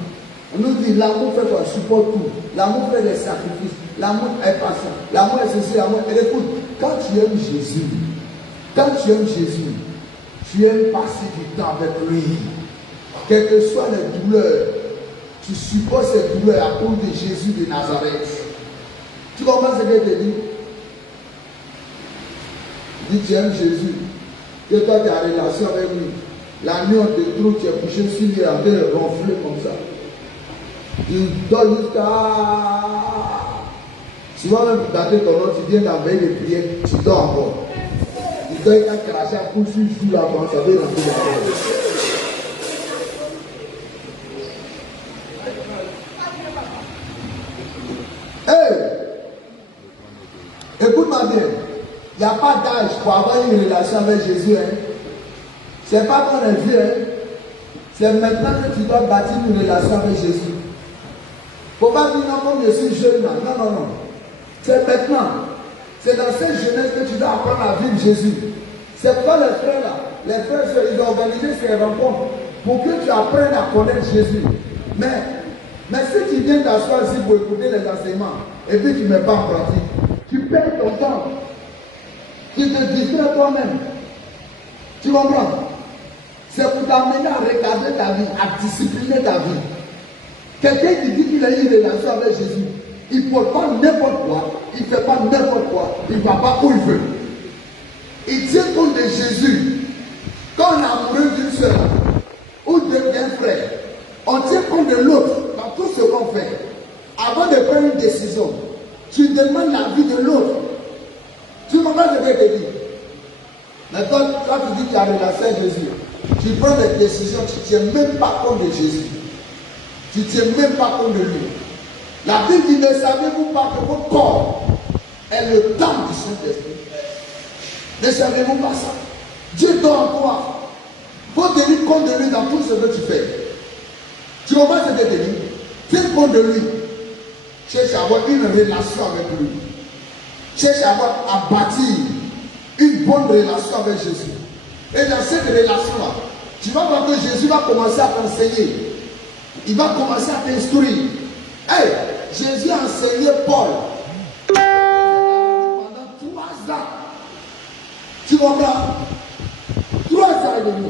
On nous dit l'amour fait quoi? Supporte tout. L'amour fait des sacrifices. L'amour est patient. L'amour est ceci, l'amour. Et écoute, quand tu aimes Jésus, tu aimes passer du temps avec lui. Quelles que soient les douleurs, tu supportes ces douleurs à cause de Jésus de Nazareth. Tu comprends ce que je te dis? Dis tu aimes Jésus. Que toi tu as relation avec lui. La nuit on te trouve, tu es couché sur lui en train de ronfler comme ça. Tu dors jusqu'à. Souvent même pour garder ton nom, tu viens d'envoyer des prières, tu dors encore. Tu dors, il a craché un coup sur le jour là, ça veut rentrer dans la vie. Écoute-moi bien, il n'y a pas d'âge pour avoir une relation avec Jésus. Hein. C'est pas ton envie. Hein. C'est maintenant que tu dois bâtir une relation avec Jésus. Il ne faut pas dire non, comme je suis jeune. Non. C'est maintenant. C'est dans cette jeunesse que tu dois apprendre à vivre Jésus. C'est pas les frères là. Les frères, ils ont organisé ces rencontres pour que tu apprennes à connaître Jésus. Mais si tu viens t'asseoir ici pour écouter les enseignements et puis tu ne mets pas en pratique, tu perds ton temps. Tu te distrais toi-même. Tu comprends? C'est pour t'amener à regarder ta vie, à discipliner ta vie. Quelqu'un qui dit qu'il a une relation avec Jésus, il ne porte pas n'importe quoi, il ne fait pas n'importe quoi, il ne va pas où il veut. Il tient compte de Jésus. Quand on est amoureux d'une soeur ou d'un frère, on tient compte de l'autre dans tout ce qu'on fait. Avant de prendre une décision, tu demandes l'avis de l'autre. Tu comprends ce que je te dis? Maintenant, quand tu dis que tu as relation avec Jésus, tu prends des décisions, tu ne tiens même pas compte de Jésus. Tu ne tiens même pas compte de lui. La Bible dit, ne savez-vous pas que votre corps est le temple du Saint-Esprit? Ne savez-vous pas ça? Dieu dort en toi. Il faut tenir compte de lui dans tout ce que tu fais. Tu comprends ce que je te dis? Tiens compte de lui. Cherche à avoir une relation avec lui. Cherche à bâtir une bonne relation avec Jésus. Et dans cette relation-là, tu vas voir que Jésus va commencer à t'enseigner. Il va commencer à t'instruire. Hey, Jésus a enseigné Paul pendant 3 ans. Tu comprends? 3 ans et demi.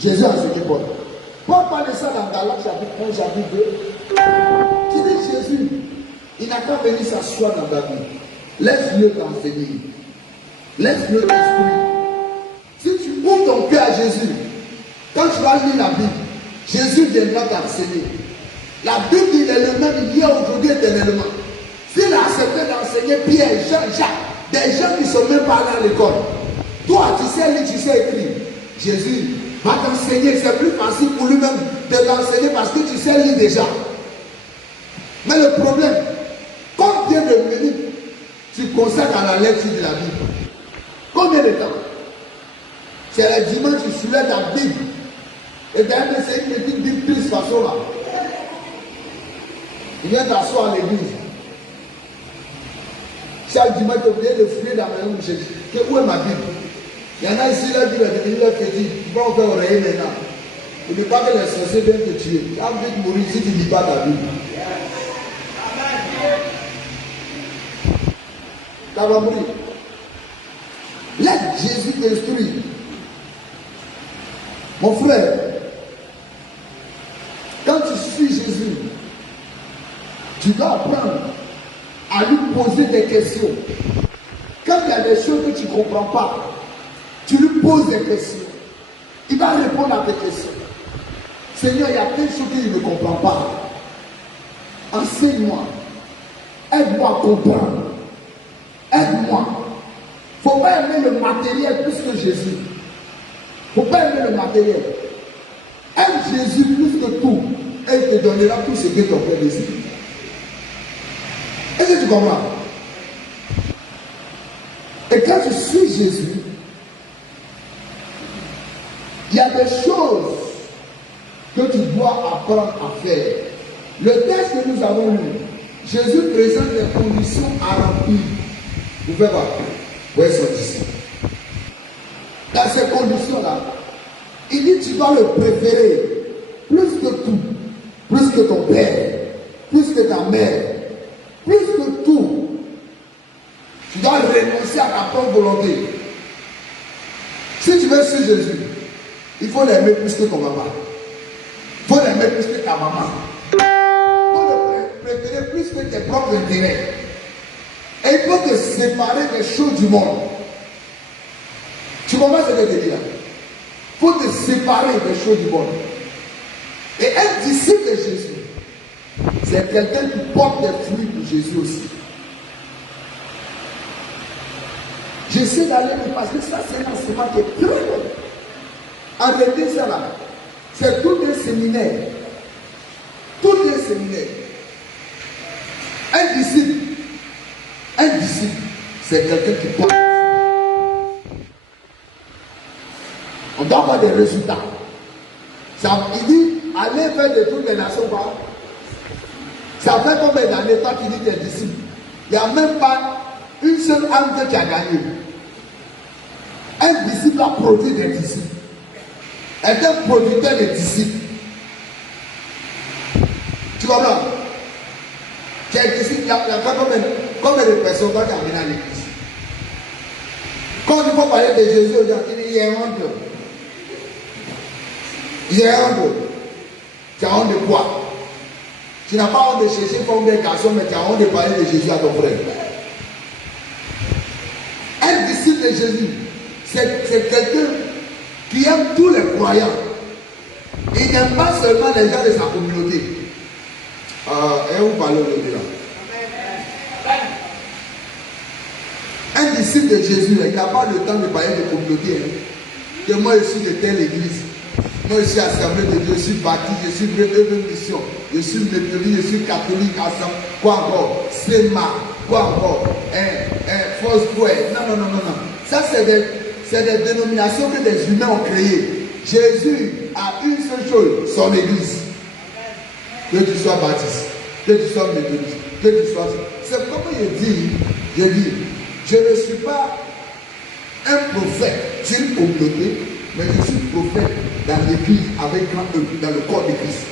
Jésus a enseigné Paul. Paul parle de ça dans Galates chapitre 1, chapitre 2. Tu dis Jésus, il n'a qu'à venir s'asseoir dans ta vie. Laisse-le t'enseigner. Laisse-le t'instruire. Si tu ouvres ton cœur à Jésus, quand tu vas lire la Bible, Jésus viendra t'enseigner. La Bible dit qu'il est le même hier, aujourd'hui, éternellement. S'il a accepté d'enseigner Pierre, Jean, Jacques, des gens qui ne sont même pas allés à l'école, toi, tu sais lire, tu sais écrire. Jésus va t'enseigner. C'est plus facile pour lui-même de t'enseigner parce que tu sais lire déjà. Mais le problème, combien de minutes tu consacres à la lecture de la Bible? Combien de temps? C'est le dimanche, tu soulèves ta Bible. Et d'ailleurs, c'est une petite Bible de cette façon-là. Il vient t'asseoir à l'église. Chaque dimanche, tu es obligé de fouiller dans la maison. Où est ma Bible? Il y en a ici, la Bible est devenue leur petit. Tu vas faire oreiller maintenant. Il ne pas que les sorciers viennent te tuer. Tu vas vite mourir si tu ne lis pas ta Bible. Tu vas mourir. Laisse Jésus t'instruire. Mon frère, quand tu suis Jésus, tu dois apprendre à lui poser des questions. Quand il y a des choses que tu ne comprends pas, tu lui poses des questions. Il va répondre à tes questions. Seigneur, il y a plein de choses qu'il ne comprend pas. Enseigne-moi. Aide-moi à comprendre. Aide-moi. Il ne faut pas aimer le matériel plus que Jésus. Il ne faut pas aimer le matériel. Aime Jésus plus que tout. Et il te donnera tout ce que ton cœur désire. Est-ce que tu comprends? Et quand tu suis Jésus, il y a des choses que tu dois apprendre à faire. Le texte que nous avons lu, Jésus présente les conditions à remplir. Vous pouvez voir. Où est son disciple? Dans ces conditions-là, il dit tu dois le préférer plus que tout, plus que ton père, plus que ta mère, plus que tout. Tu dois renoncer à ta propre volonté. Si tu veux suivre Jésus, il faut l'aimer plus que ton papa. Il faut l'aimer plus que ta maman. Il faut le préférer plus que tes propres intérêts. Et il faut te séparer des choses du monde. Tu comprends ce que je te dis là? Il faut te séparer des choses du monde. Et un disciple de Jésus, c'est quelqu'un qui porte des fruits pour Jésus aussi. J'essaie d'aller, parce que ça c'est un enseignement qui est très long. En réalité, ça là, c'est tout un séminaire. Tout un séminaire. Un disciple, c'est quelqu'un qui porte. On doit avoir des résultats. Ça, il dit, allez faire de toutes les nations. Ça fait combien d'années, toi qui dis que tu es disciple? Il n'y a même pas une seule âme que tu as gagnée. Un disciple a produit des disciples. Est un producteur de disciples. Tu comprends? Tu es disciple, il y a pas combien de personnes qui ont amené à l'église? Quand il faut parler de Jésus, il y a honte. Il y a honte. Tu as honte de quoi? Tu n'as pas honte de chercher comme des garçons, mais tu as honte de parler de Jésus à ton frère. Un disciple de Jésus, c'est quelqu'un qui aime tous les croyants. Il n'aime pas seulement les gens de sa communauté. Et vous parlez aujourd'hui là. Un disciple de Jésus, il n'a pas le temps de parler de communauté. Que moi je suis de telle église. Moi je suis assemblée de Dieu, je suis baptiste, je suis de mission, je suis méthodiste, je suis catholique, assemblée, quoi encore, SEMA, quoi encore, Force Boy. Non. Ça c'est des dénominations que des humains ont créées. Jésus a une seule chose, son église. Que tu sois baptiste, que tu sois méthodiste, que tu sois... C'est comme je dis, je ne suis pas un prophète sur une communauté, mais je suis prophète dans l'église avec grand E, dans le corps de Christ.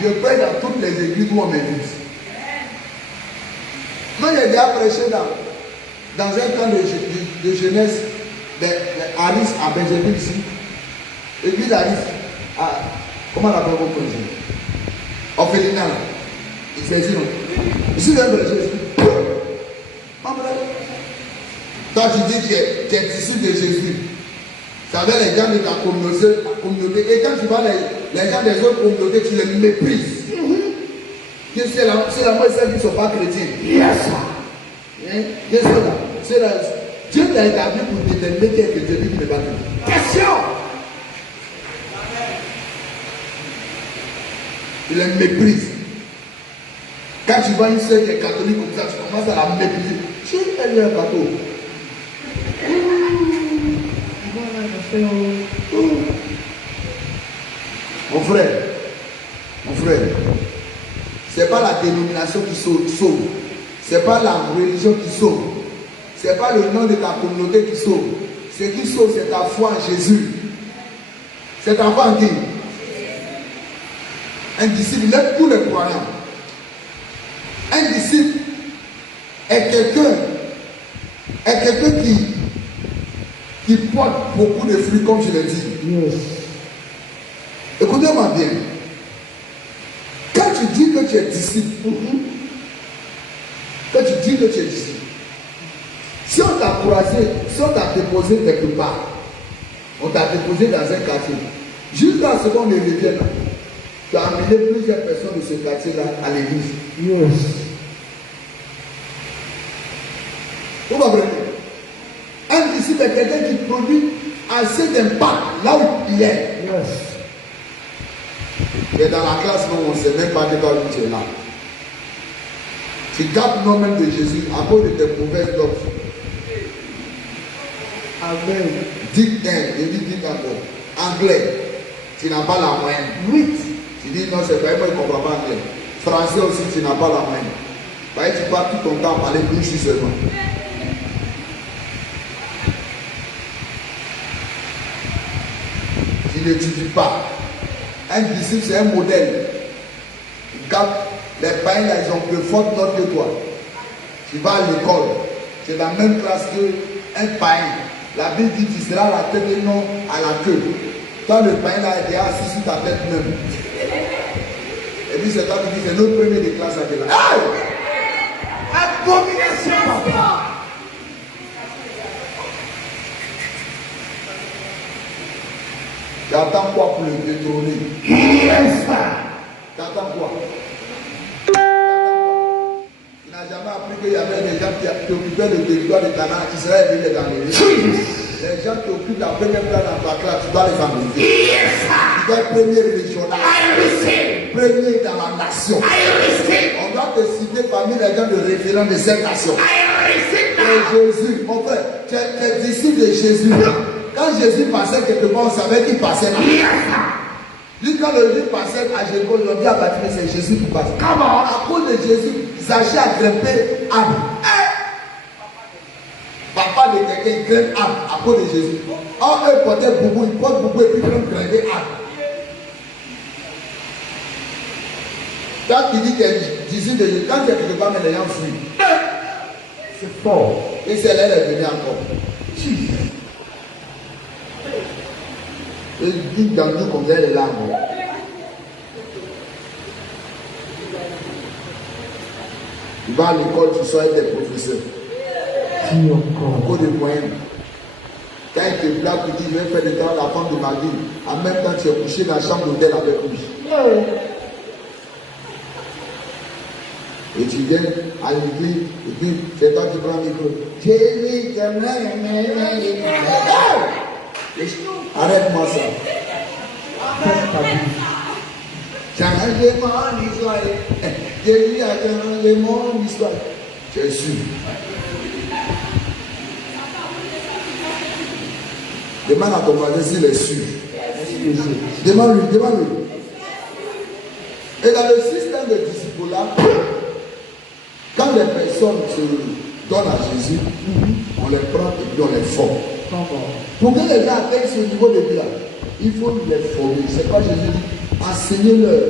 Je prie dans toutes les églises où on m'invite. Moi, j'ai déjà prêché dans un camp de jeunesse à Aris, à Benjamin ici. L'église Aris, comment la parole qu'on dit? Orphelinat, il fait ici, non? Ici, il y a un prêché. Toi, tu dis que tu es disciple de Jésus. Ça veut les gens de ta communauté. Et quand tu vois les gens des autres communautés, tu les méprises. C'est la moi celles qui ne sont pas chrétiens. Yes. C'est là. Dieu t'a établi pour déterminer qui est chrétien et qui n'est pas chrétien. Question. Tu les méprises. Quand tu vois une soeur qui est catholique comme ça, tu commences à la mépriser. Tu es un bateau. Mon frère, c'est pas la dénomination qui sauve, c'est pas la religion qui sauve, c'est pas le nom de ta communauté qui sauve. Ce qui sauve, c'est ta foi en Jésus. C'est ta foi en qui? Un disciple, il aime tous les croyants. Un disciple est quelqu'un qui porte beaucoup de fruits, comme je l'ai dit. Yes. Écoutez-moi bien. Quand tu dis que tu es disciple, si on t'a croisé, si on t'a déposé quelque part, on t'a déposé dans un quartier, jusqu'à ce qu'on ne revienne, tu as amené plusieurs personnes de ce quartier-là à l'église. Yes. Vous comprenez? Un disciple est quelqu'un qui produit assez d'impact là où il est. Yes. Et dans la classe, non, on ne sait même pas que toi tu es là. Tu gardes le nom même de Jésus à cause de tes mauvaises doctrines. Amen. Dites encore. Anglais, tu n'as pas la moyenne. Oui. Tu dis non, c'est pas moi, je ne comprends pas anglais. Français aussi, tu n'as pas la moyenne. Bah, tu passes tout ton temps à parler bouche seulement. Tu n'étudies pas. Un disciple, c'est un modèle. Les païens, ils ont plus forte note que toi. Tu vas à l'école, tu es dans la même classe qu'un païen. La Bible dit tu seras la tête et non à la queue. Toi, le païen là, il est assis sur ta tête même. Et puis c'est toi qui dis c'est notre premier de classe à là. Abomination, papa! T'attends quoi pour le détrôner? Yes! T'attends quoi? Il n'a jamais appris qu'il y avait des gens qui occupaient le territoire de Canaan. Israël venait dans les villes. Les gens qui occupent la première place dans ta classe, tu dois les enlever. Yes! Tu dois être premier régional. Premier dans la nation. On doit te citer parmi les gens de référence de cette nation. Et Jésus, mon frère, tu es disciple de Jésus. Quand Jésus passait quelque part, on savait qu'il passait là. Lui, quand le Jésus passait à Jéricho, ils ont dit à Baptiste, c'est Jésus qui passe. Comment? À cause de Jésus, Zachée a grimpé arbre. Papa de quelqu'un, il grimpe arbre à cause de Jésus. Or, eux portaient beaucoup, ils portent beaucoup et puis ils vont grimper arbre. Quand tu dis que Jésus de Jésus, quand tu es quelque part, mais les gens fuient. C'est fort. Et c'est là qu'elle est venue encore. Et une gandou comme ça, elle est là. Il va à l'école, tu sois des professeurs. Encore des moyens. Quand il te blague, tu dis, je vais faire le temps la femme de ma vie. En même temps, tu es couché dans la chambre d'hôtel avec lui. Et tu viens à l'église, et puis c'est toi qui prends le micro. Arrête-moi ça. Changez mon histoire. Jésus a changé mon histoire. Tu es sûr. Demande à ton voisin s'il est sûr. Demande-lui. Et dans le système de disciple-là, quand les personnes se donnent à Jésus, on les prend et puis on les forme. Pour que les gens atteignent ce niveau de vie là, il faut les former. C'est quoi Jésus dit? Enseignez-leur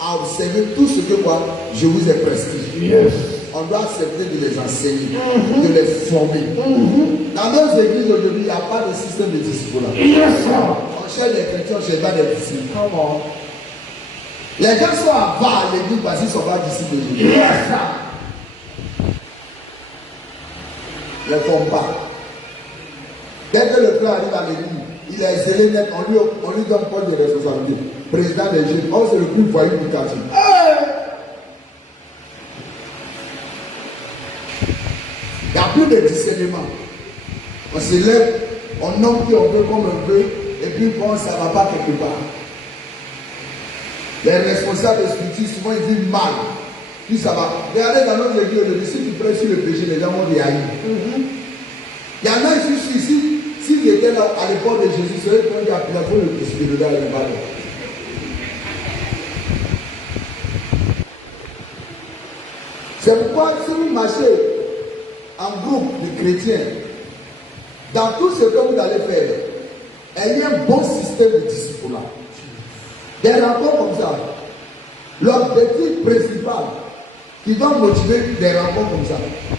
à observer tout ce que moi je vous ai prescrit. Yes. On doit accepter de les enseigner, de les former. Dans nos églises aujourd'hui, il n'y a pas de système de discipline. Yes. On cherche des chrétiens, on ne cherche pas des disciples. Les gens sont avares à l'église parce qu'ils ne sont pas disciples. Yes. Ils ne les forment pas. Dès que le frère arrive à l'église, il est zélé net, on lui donne poste de responsabilité. Président des jeunes, oh, c'est le plus voyou du quartier. Il n'y a plus de discernement. On se lève, on nomme qui on veut comme on veut, et puis bon, ça ne va pas quelque part. Les responsables spirituels, souvent ils disent mal. Puis ça va. Regardez dans notre église aujourd'hui, si tu prêches sur le péché, les gens vont réagir. Il y en a ici, s'ils étaient là à l'époque de Jésus, c'est eux qui ont dit à Pilate, il faut le crucifier dans le ballon. C'est pourquoi si vous marchez en groupe de chrétiens, dans tout ce que vous allez faire, ayez un bon système de discipline. Des rencontres comme ça, l'objectif principal qui va motiver des rencontres comme ça,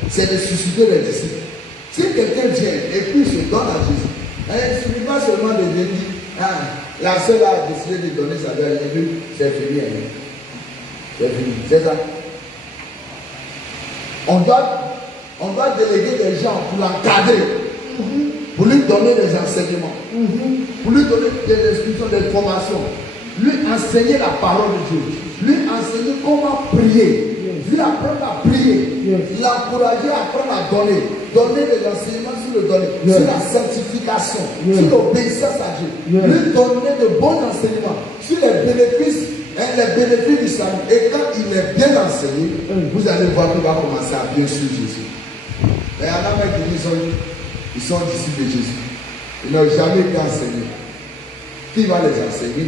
c'est de susciter les disciples. Si quelqu'un vient et puis se donne à Jésus, il ne suffit pas seulement de dire, la seule a décidé de donner sa vie à Jésus, c'est fini. C'est fini, c'est ça. On doit déléguer des gens pour l'encadrer, pour lui donner des enseignements, pour lui donner des instructions, des formations, lui enseigner la parole de Dieu, lui enseigner comment prier, lui apprendre à prier, l'encourager à apprendre à donner des enseignements sur le donner, sur la sanctification, sur l'obéissance à Dieu, lui donner de bons enseignements sur les bénéfices du salut. Et quand il est bien enseigné, vous allez voir qu'il va commencer à bien suivre Jésus. Mais il y en a même qui ils sont disciples de Jésus. Ils n'ont jamais été enseignés. Qui va les enseigner?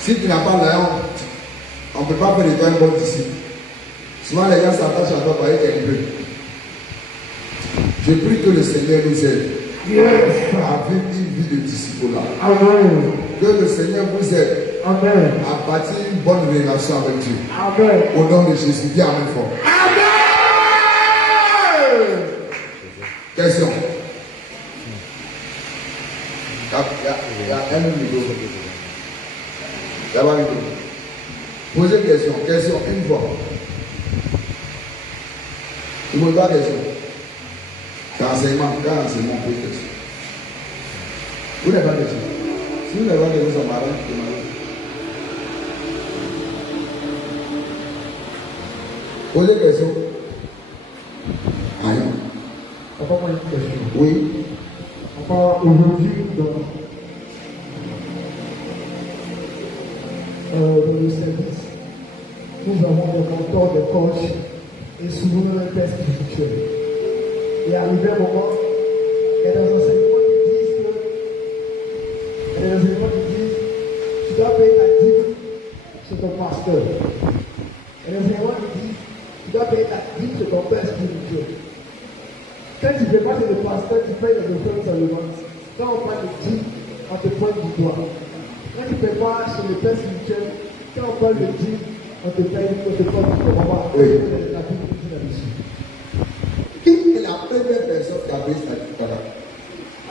Si tu n'as pas la honte, on ne peut pas faire de toi un bon disciple. Souvent les gens s'attachent à toi par être un peu. Je prie que le Seigneur nous aide à vivre une vie de disciple là. Amen. Que le Seigneur vous aide à bâtir une bonne relation avec Dieu. Amen. Au nom de Jésus, dis Amen fort. Amen. Question. Il y a un niveau. D'abord, posez question, une fois. Tu ne poses pas question. C'est enseignement, pose question. Vous n'avez pas question. Si vous n'avez pas question, ça m'arrête, demandez. Posez question. Rien. Papa, moi, une question. Oui. Papa, aujourd'hui, dans le service, nous avons des mentors, des coachs et souvent un test spirituel. Et arrivé un moment, il y a des enseignements qui disent tu dois payer ta dîme, c'est ton pasteur. Et les enseignements qui disent tu dois payer ta dîme, c'est ton père spirituel. Quand tu ne fais pas c'est le pasteur, tu payes les offrandes seulement. Quand on parle de dîme, on te pointe du doigt. Quand tu ne fais pas sur le père spirituel, quand on parle de dîme, on te paye, on te pointe du doigt. Oui. La Bible dit là-dessus. Qui est la première personne qui a payé sa dîme?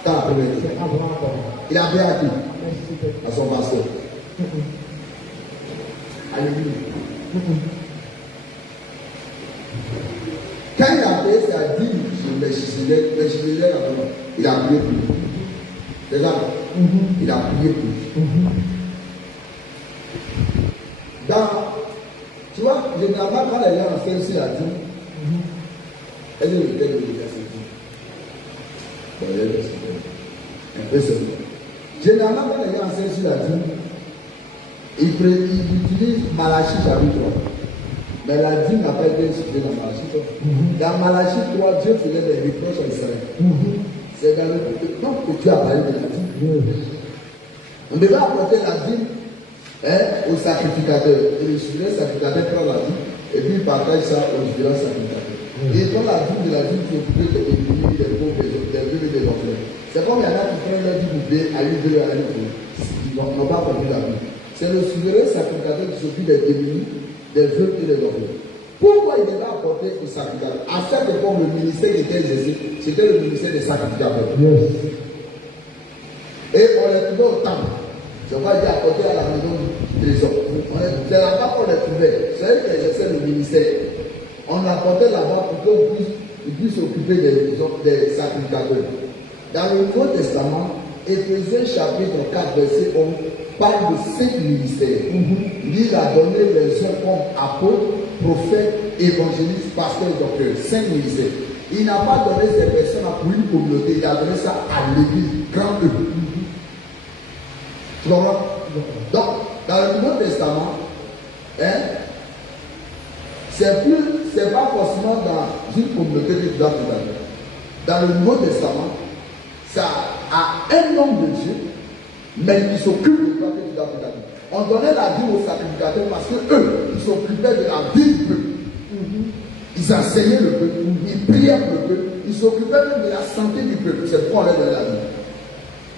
C'est Abraham. Il a payé à qui? Merci, Père. À son pasteur. Alléluia. Quand il a payé sa dîme sur Melchizedek, il a prié pour lui. C'est ça? Il a prié pour lui. Tu vois, généralement, quand les gens ont fait aussi la dîme, elle est le thème de l'université. Un peu seulement. Généralement, quand les gens enseignent sur la dîme, ils utilisent Malachie chapitre 3. Mais la dîme n'a pas été instituée dans Malachie 3. Dans Malachie 3, Dieu faisait des reproches à Israël. C'est dans le temps que Dieu a parlé de la dîme. On devait apporter la dîme au sacrificateur. Et le souverain sacrificateur prend la dîme et puis il partage ça aux différents sacrificateurs. Et dans la dîme de la dîme, tu occupes des ennemis, des pauvres, des veuves et des orphelins. C'est comme il y en a qui prennent leur dîme à lui, à lui. Ils n'ont pas compris la vie. C'est le souverain sacrificateur qui s'occupe des démunis, des veuves et des orphelins. Pourquoi il devait apporter au sacrificateur? À chaque époque, le ministère qui était exercé, c'était le ministère des sacrificateurs. Et on les trouvait au temple. Je crois qu'il a apporté à la maison du trésor. C'est là-bas qu'on les trouvait. C'est eux qui exerçaient le ministère. On l'apportait là-bas pour qu'ils puissent s'occuper des sacrificateurs. Dans le Nouveau Testament, Éphésiens chapitre 4, verset 11, parle de 5 ministères. Il a donné les hommes comme apôtres, prophètes, évangélistes, pasteurs, docteurs. 5 ministères. Il n'a pas donné ces personnes pour une communauté, il a donné ça à l'église, grand E. Tu comprends? Donc, dans le Nouveau Testament, c'est pas forcément dans une communauté que tu dois faire. Dans le Nouveau Testament, ça a un homme de Dieu, mais qui s'occupe de toi que tu dois faire. On donnait la vie aux sacrificateurs parce que eux, ils s'occupaient de la vie du peuple. Ils enseignaient le peuple, ils priaient pour le peuple, ils s'occupaient même de la santé du peuple. C'est pourquoi on leur donnait la vie.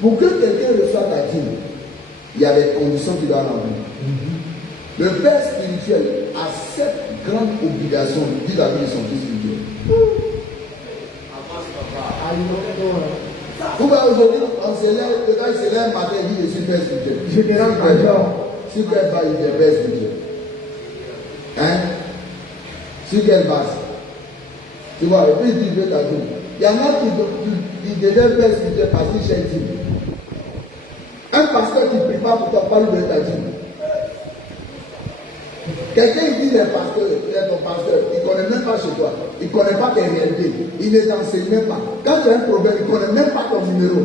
Pour que quelqu'un reçoive la dîme, il y a des conditions qu'il doit remplir. Le père spirituel a cette grande obligation de dire la vie de son fils spirituel. Pourquoi aujourd'hui, on se lève, quand il se lève matin, il dit je suis père spirituel. Général Major. Sur quelle base il est père spirituel? Sur quelle base? Tu vois, et puis il dit, il y en a qui deviennent père spirituel parce qu'ils cherchent Dieu. Un pasteur qui ne prie pas pour toi, pas lui donner ta dîme. Quelqu'un il dit, il est ton pasteur, il ne connaît même pas chez toi, il ne connaît pas tes réalités, il ne t'enseigne même pas. Quand tu as un problème, il ne connaît même pas ton numéro.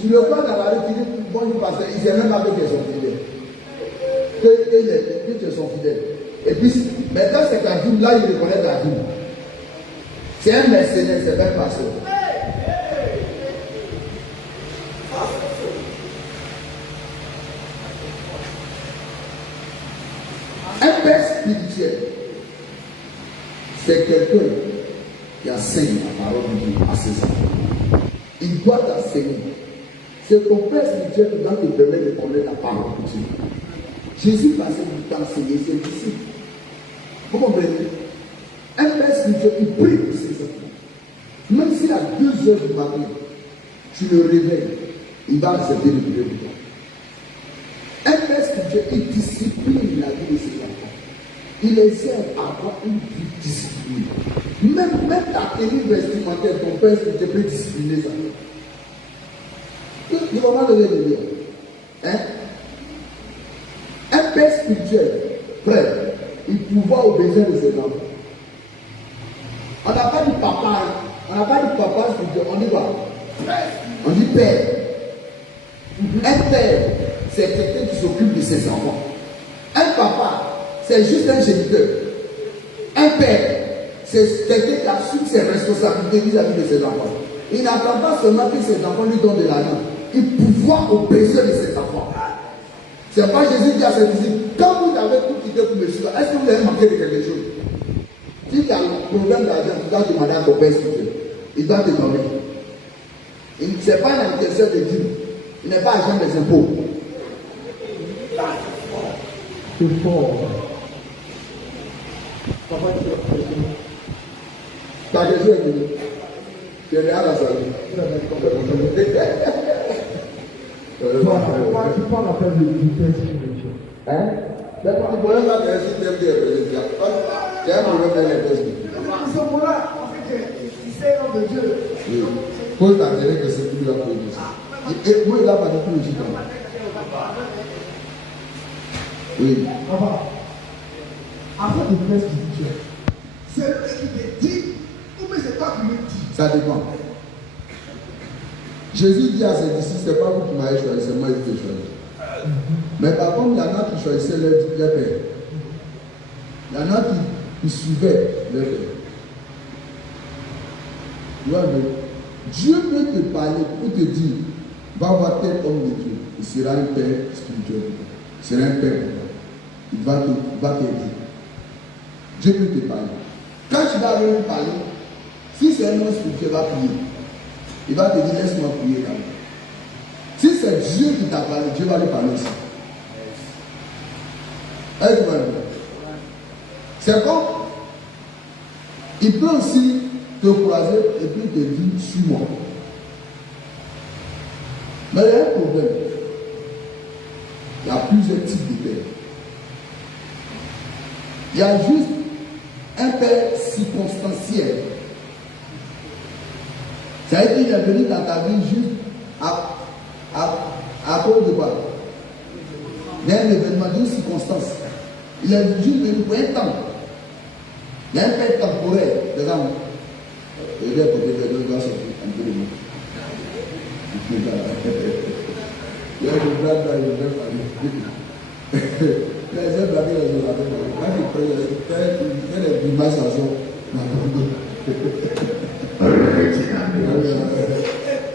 Tu le vois dans la rue, tu dis, bonjour pasteur, il ne sait même pas que tu es son fidèle. Que tu es son fidèle. Et puis, maintenant c'est ta dîme, là il reconnaît ta dîme. C'est un mercenaire, c'est pas un pasteur. Un père spirituel, c'est quelqu'un qui enseigne la parole de Dieu à ses enfants. Il doit t'enseigner. C'est ton père spirituel qui doit te permettre de connaître la parole de Dieu. Jésus passait du temps à enseigner ses disciples. Vous comprenez? Un père spirituel, il prie pour ses enfants. Même si à 2 heures du matin, tu le réveilles, il va accepter de prier pour toi. Un père spirituel, il discipline la vie de ses enfants. Il les aide à avoir une vie disciplinée. Même ta tenue vestimentaire, ton père spirituel peut discipliner ça. Tu comprends ce que je veux dire? Un père spirituel, frère, il pourvoit aux besoins de ses enfants. On n'a pas dit papa, on n'a pas dit papa spirituel, on dit quoi? On dit père. Un père, c'est quelqu'un qui s'occupe de ses enfants. Un papa, c'est juste un géniteur. Un père, c'est quelqu'un qui assume ses responsabilités vis-à-vis de ses enfants. Il n'attend pas seulement que ses enfants lui donnent de l'argent. Il pourvoit aux besoins de ses enfants. C'est pas Jésus qui a ses disciples. Quand vous avez tout quitté pour me suivre, est-ce que vous avez manqué de quelque chose? Si tu as un problème d'argent, tu dois demander à ton père spirituel. Il doit te donner. Il ne sait pas une question de Dieu. Il n'est pas agent des impôts. C'est fort. Ta question est venue. Tu es à la salle. Voilà, tu parles la peine du texte spirituel. Hein? Mais quand tu connais pas les systèmes de l'église, tu as un problème avec les textes. À ce moment-là, en fait, il sait l'homme de Dieu. Oui. Pose ta dernière question que tu as posée. Et moi, il n'a pas de tout aussi. Oui. Papa, avant de faire spirituel, c'est lui qui te dit, ou bien c'est toi qui me dis. Ça dépend. Jésus dit à ses disciples, ce n'est pas vous qui m'avez choisi, c'est moi qui t'ai choisi. Mais par contre, il y en a qui choisissaient leur père. Il y en a qui suivaient leur père. Tu vois, Dieu peut te parler pour te dire, va voir tel homme de Dieu. Il sera un père spirituel. Il sera un père pour toi. Il va t'aider. Dieu peut te parler. Quand tu vas lui parler, si c'est un homme spirituel, il va prier. Il va te dire, laisse-moi prier quand même. Si c'est Dieu qui t'a parlé, Dieu va lui parler aussi. Est-ce que tu vois? C'est comme, il peut aussi te croiser et puis te dire, suis-moi. Mais il y a un problème. Il y a plusieurs types de pères. Il y a juste un père circonstanciel. C'est-à-dire qu'il est venu dans ta vie juste à cause de quoi? Il y a un événement d'une circonstance. Il est juste venu pour un temps. Il y a un père temporaire. Par exemple, il doit sortir un peu de moi. Il y a des blagues là, il y a des familles. Les gens blaguent les gens avec moi. Quand il fait des grimaces à son.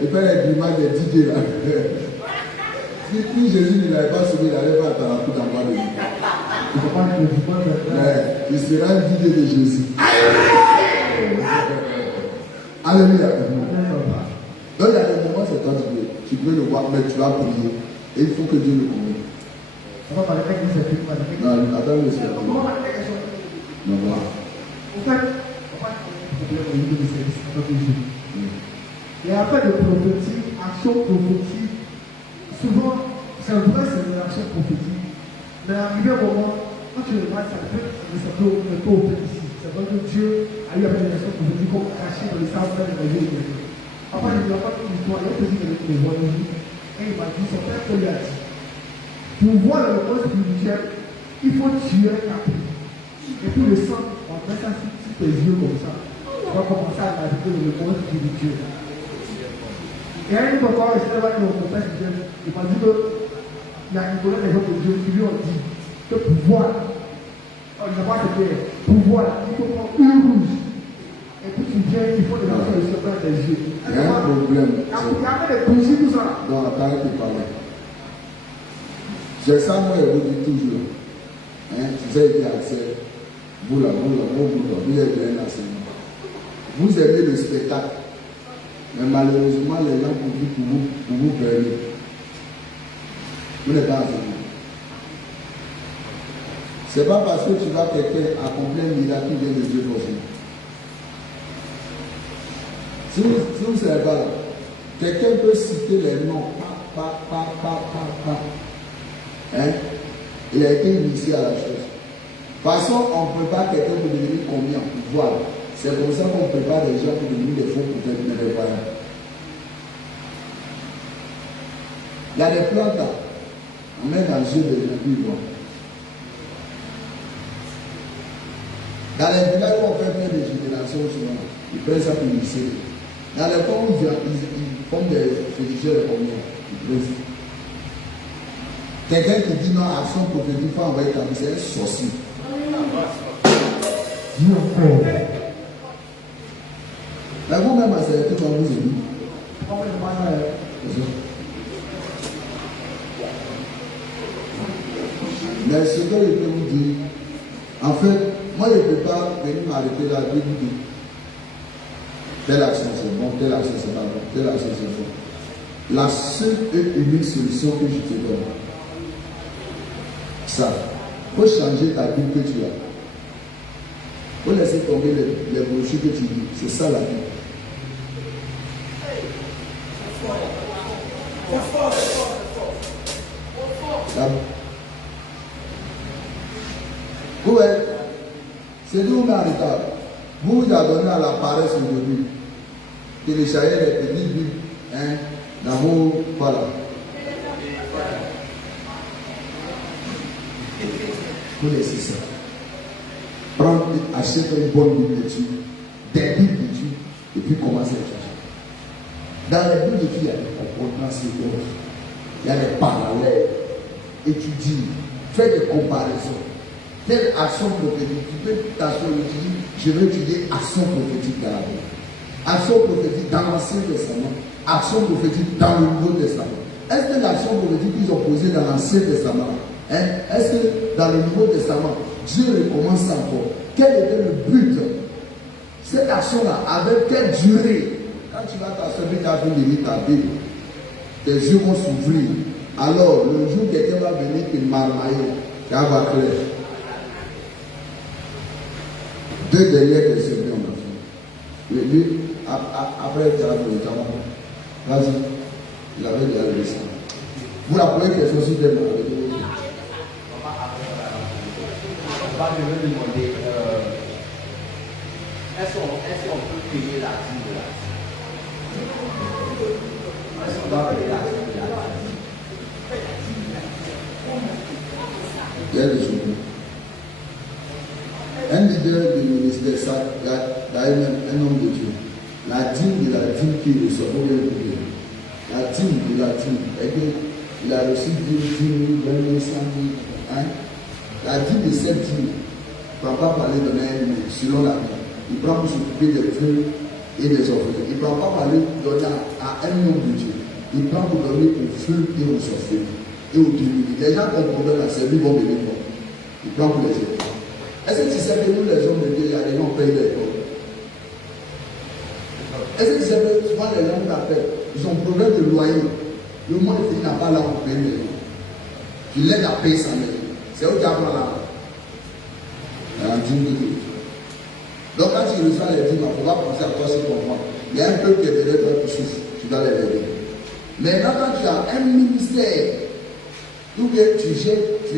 Il fait les grimaces des DJ là. Si Jésus ne l'avait pas sauvé, il n'allait pas attendre tout en bas de lui. Mais il sera un DJ de Jésus. Alléluia. Donc il y a des moments, c'est toi tu peux le voir, mais tu vas prier. Et il faut que Dieu le convainque. Non, attends le Seigneur. Non, voilà. Il y a pas de prophétie, action prophétique. Souvent, c'est vrai, c'est une action prophétique. Mais arrivé au moment, quand tu regardes, ça peut être au ici. C'est vrai que Dieu a eu une action prophétique comme caché dans les sables de la vie. Papa, il n'y a pas toute l'histoire, il y a un petit qui les voyages. Et il m'a dit, son père lui a dit, pour voir le monde spirituel, il faut tuer un capri. Et puis le sang, on met ça sur tes yeux comme ça. On va commencer à naviguer dans le monde spirituel. Et à une fois, je sais pas que mon père il m'a dit qu'il y a une colonne des gens de Dieu qui lui ont dit que pouvoir, il n'a pas fait pouvoir, il faut prendre une rouge. Et puis tu viens, il faut les enfants se faire des yeux. Il y a un problème. Il y a des bougies, tout ça. Non, attends, tu parles. C'est ça, moi, je vous dis toujours. Hein, tu sais, il y a accès. Vous là, vous êtes un enseignement. Vous aimez le spectacle. Mais malheureusement, les gens pour vous berner. Vous n'êtes pas enseigné. Ce n'est pas parce que tu vas quelqu'un accomplir un miracle qui vient de Dieu forcément. Si vous ne savez pas, quelqu'un peut citer les noms. Hein? Il a été initié à la chose. De toute façon, on prépare quelqu'un pour devenir combien? Voilà. C'est comme ça qu'on prépare les gens pour devenir des faux pour devenir des voyants. Il y a des plantes là. On met dans le jeu de l'épure. Dans les villages où on fait plein de générations, ils prennent ça pour initier. Dans les camps où ils font des féticheurs de combien? Ils prennent ça. Quelqu'un qui dit non à son prophétique, il faut envoyer ta vie, c'est un sorcier. Dis encore. Mais vous-même, c'est tout comme vous avez dit. Mais ce que je peux vous dire, en fait, moi je ne peux pas venir m'arrêter là et vous dire telle action c'est bon, telle action c'est pas bon, telle action c'est bon. La seule et unique solution que je te donne, ça, il faut changer ta vie que tu as. Il faut laisser tomber les brochures que tu lis. C'est ça la vie. Vous voyez, c'est d'où on est en retard. Vous vous avez donné à la paresse aujourd'hui. Télécharger les petits buts, hein, dans vos. Voilà. Vous laissez ça. Prends, achète une bonne Bible d'études, des Bibles d'études, et puis commencez à chercher. Dans les Bibles d'études, il y a des comportements d'autres. Il y a des parallèles. Étudie, fais des comparaisons. Telle action prophétique, tu peux t'asseoir et tu dis, je vais étudier action prophétique dans la Bible. Action prophétique dans l'Ancien Testament, action prophétique dans le Nouveau Testament. Est-ce que l'action prophétique qu'ils ont posée dans l'Ancien Testament, hein, est-ce que dans le Nouveau Testament, Dieu recommence ça encore? Quel était le but? Cette action-là, avec quelle durée? Quand tu vas t'asseoir, tu vas lire ta Bible, tes yeux vont s'ouvrir. Alors, le jour où quelqu'un va venir te marmailler, tu vas voir clair. Deux dernières questions, on a fait. Lui, après, tu as le temps. Vas-y. Il avait déjà levé ça. Vous la première question, s'il vous plaît. Je vais demander, est-ce qu'on peut payer la dîme de la dîme? Est-ce qu'on doit payer la dîme de la dîme? Il y a des choses. Un leader du ministère, ça, il y a un homme de Dieu. La dîme de la dîme qu'il reçoit, vous voyez, la dîme de la dîme, il a reçu 10 000, 20 000, 100 000, hein? La dîme de cette dîme, il ne va pas parler de un selon la vie. Il prend pour s'occuper des vieux et des orphelins. Il ne va pas parler donner à un homme de Dieu. Il prend pour donner aux vieux et aux orphelins et aux démunis. Les gens qui ont problème à servir vont venir voir. Il prend pour les aider. Est-ce que tu sais que nous, les hommes de Dieu, il y a des gens qui payent les pauvres? Est-ce que tu sais que souvent les gens qui t'appellent, ils ont un problème de loyer. Le mois de n'a pas là pour payer les gens. Tu l'aides à payer sa maison. C'est où tu apprends là. La dîme de Dieu. Donc quand tu reçois les dîmes, il faut pas penser à toi si tu comprends. Il y a un peuple qui est derrière toi qui souffre. Tu dois les aider. Maintenant, quand tu as un ministère, ou bien tu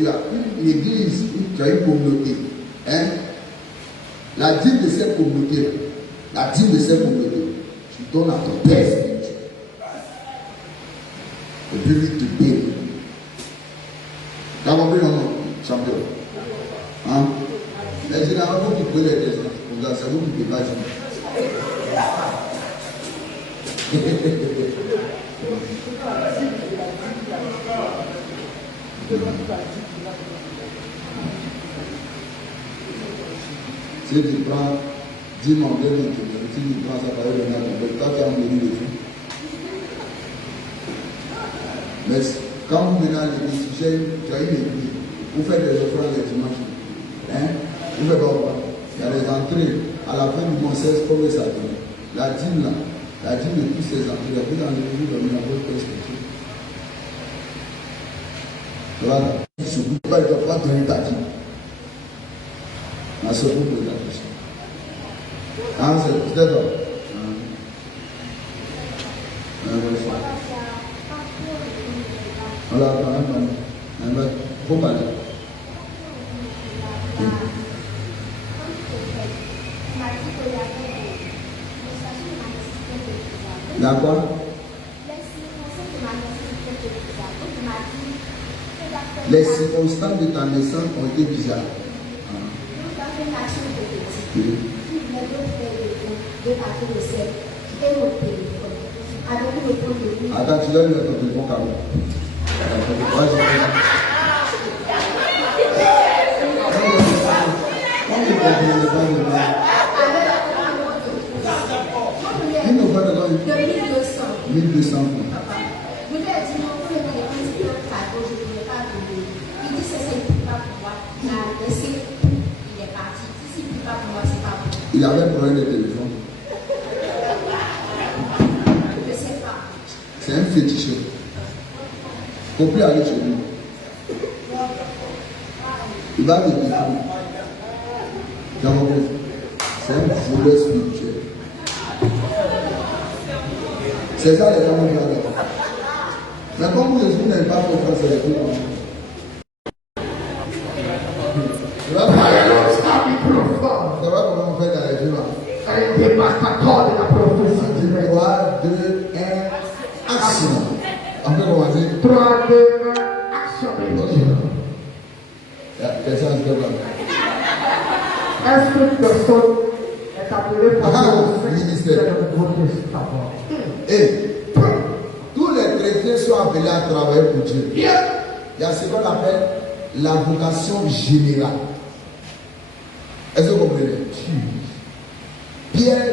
as une église, tu as une communauté. Hein? La dîme de cette communauté, tu donnes à ton père spirituel. Et puis lui te paye. Tu as compris, non, champion? Hein? Mais généralement, vous qui prenez les questions, c'est vous qui ne pouvez pas dire. Si tu prends 10 membres de l'Église, si tu prends ça par exemple, toi tu as envie de faire. Mais quand vous venez à l'église, tu as une église, vous faites des offrandes les dimanches. Hein? Vous faites pas offrande. Il y a des entrées. À la fin du conseil, comme ça donne. La dîme là, la dîme de tous ces entrées, vous dans l'église, vous dans votre perspective. Voilà. Je ne peux pas donner ta dîme. Ma soeur, vous pouvez la question. Ah, c'est peut-être. Voilà, il faut parler. Il y a quoi? Les circonstances de ta naissance ont été bizarres. Attends, tu dois lui mettre ton téléphone carrément. Il nous va de 1200 francs. Vous l'avez dit, non, vous l'avez dit, je ne voulais pas donner. Il dit, c'est ne peut pas pour moi. Il a laissé, il est parti. Si ce n'est pas pour moi, c'est pas pour moi. Il avait un problème de téléphone. Je ne sais pas. C'est un féticheur. Il ne faut plus aller chez lui. Il va te détruire. C'est un voleur spirituel. C'est ça les gens qui regardent. Mais comme Jésus n'aime pas faire ça, c'est tout. On peut commencer. 3, 2, 1, action. Personne ne peut pas. Est-ce que personne est appelé pour Ah, le ministère. Et tous les chrétiens sont appelés à travailler pour Dieu. Il y a ce qu'on appelle la vocation générale. Est-ce que vous comprenez? Pierre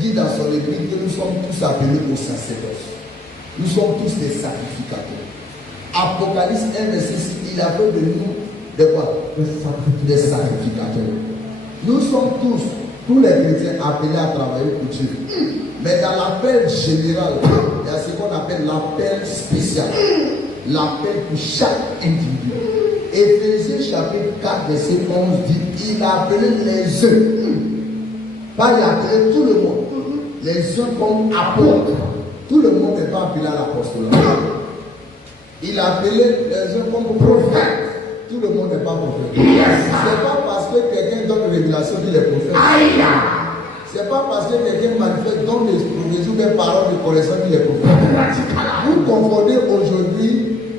dit dans son épître que nous sommes tous appelés au sacerdoce. Nous sommes tous des sacrificateurs. Apocalypse 1, verset 6, il appelle de nous des quoi? Des sacrificateurs. Nous sommes tous les chrétiens appelés à travailler pour Dieu. Mais dans l'appel général, il y a ce qu'on appelle l'appel spécial. L'appel pour chaque individu. Éphésiens chapitre 4, verset 11 dit, il a appelé les uns. Pas il a appelé tout le monde. Les uns comme apôtres. Tout le monde n'est pas appelé à l'apostolat. Il a appelé les uns comme prophètes. Tout le monde n'est pas prophète. C'est pas parce que quelqu'un donne une révélation qu'il est prophète. C'est pas parce que quelqu'un manifeste donne des prophéties ou des paroles de connaissance qu'il est prophète. Vous confondez aujourd'hui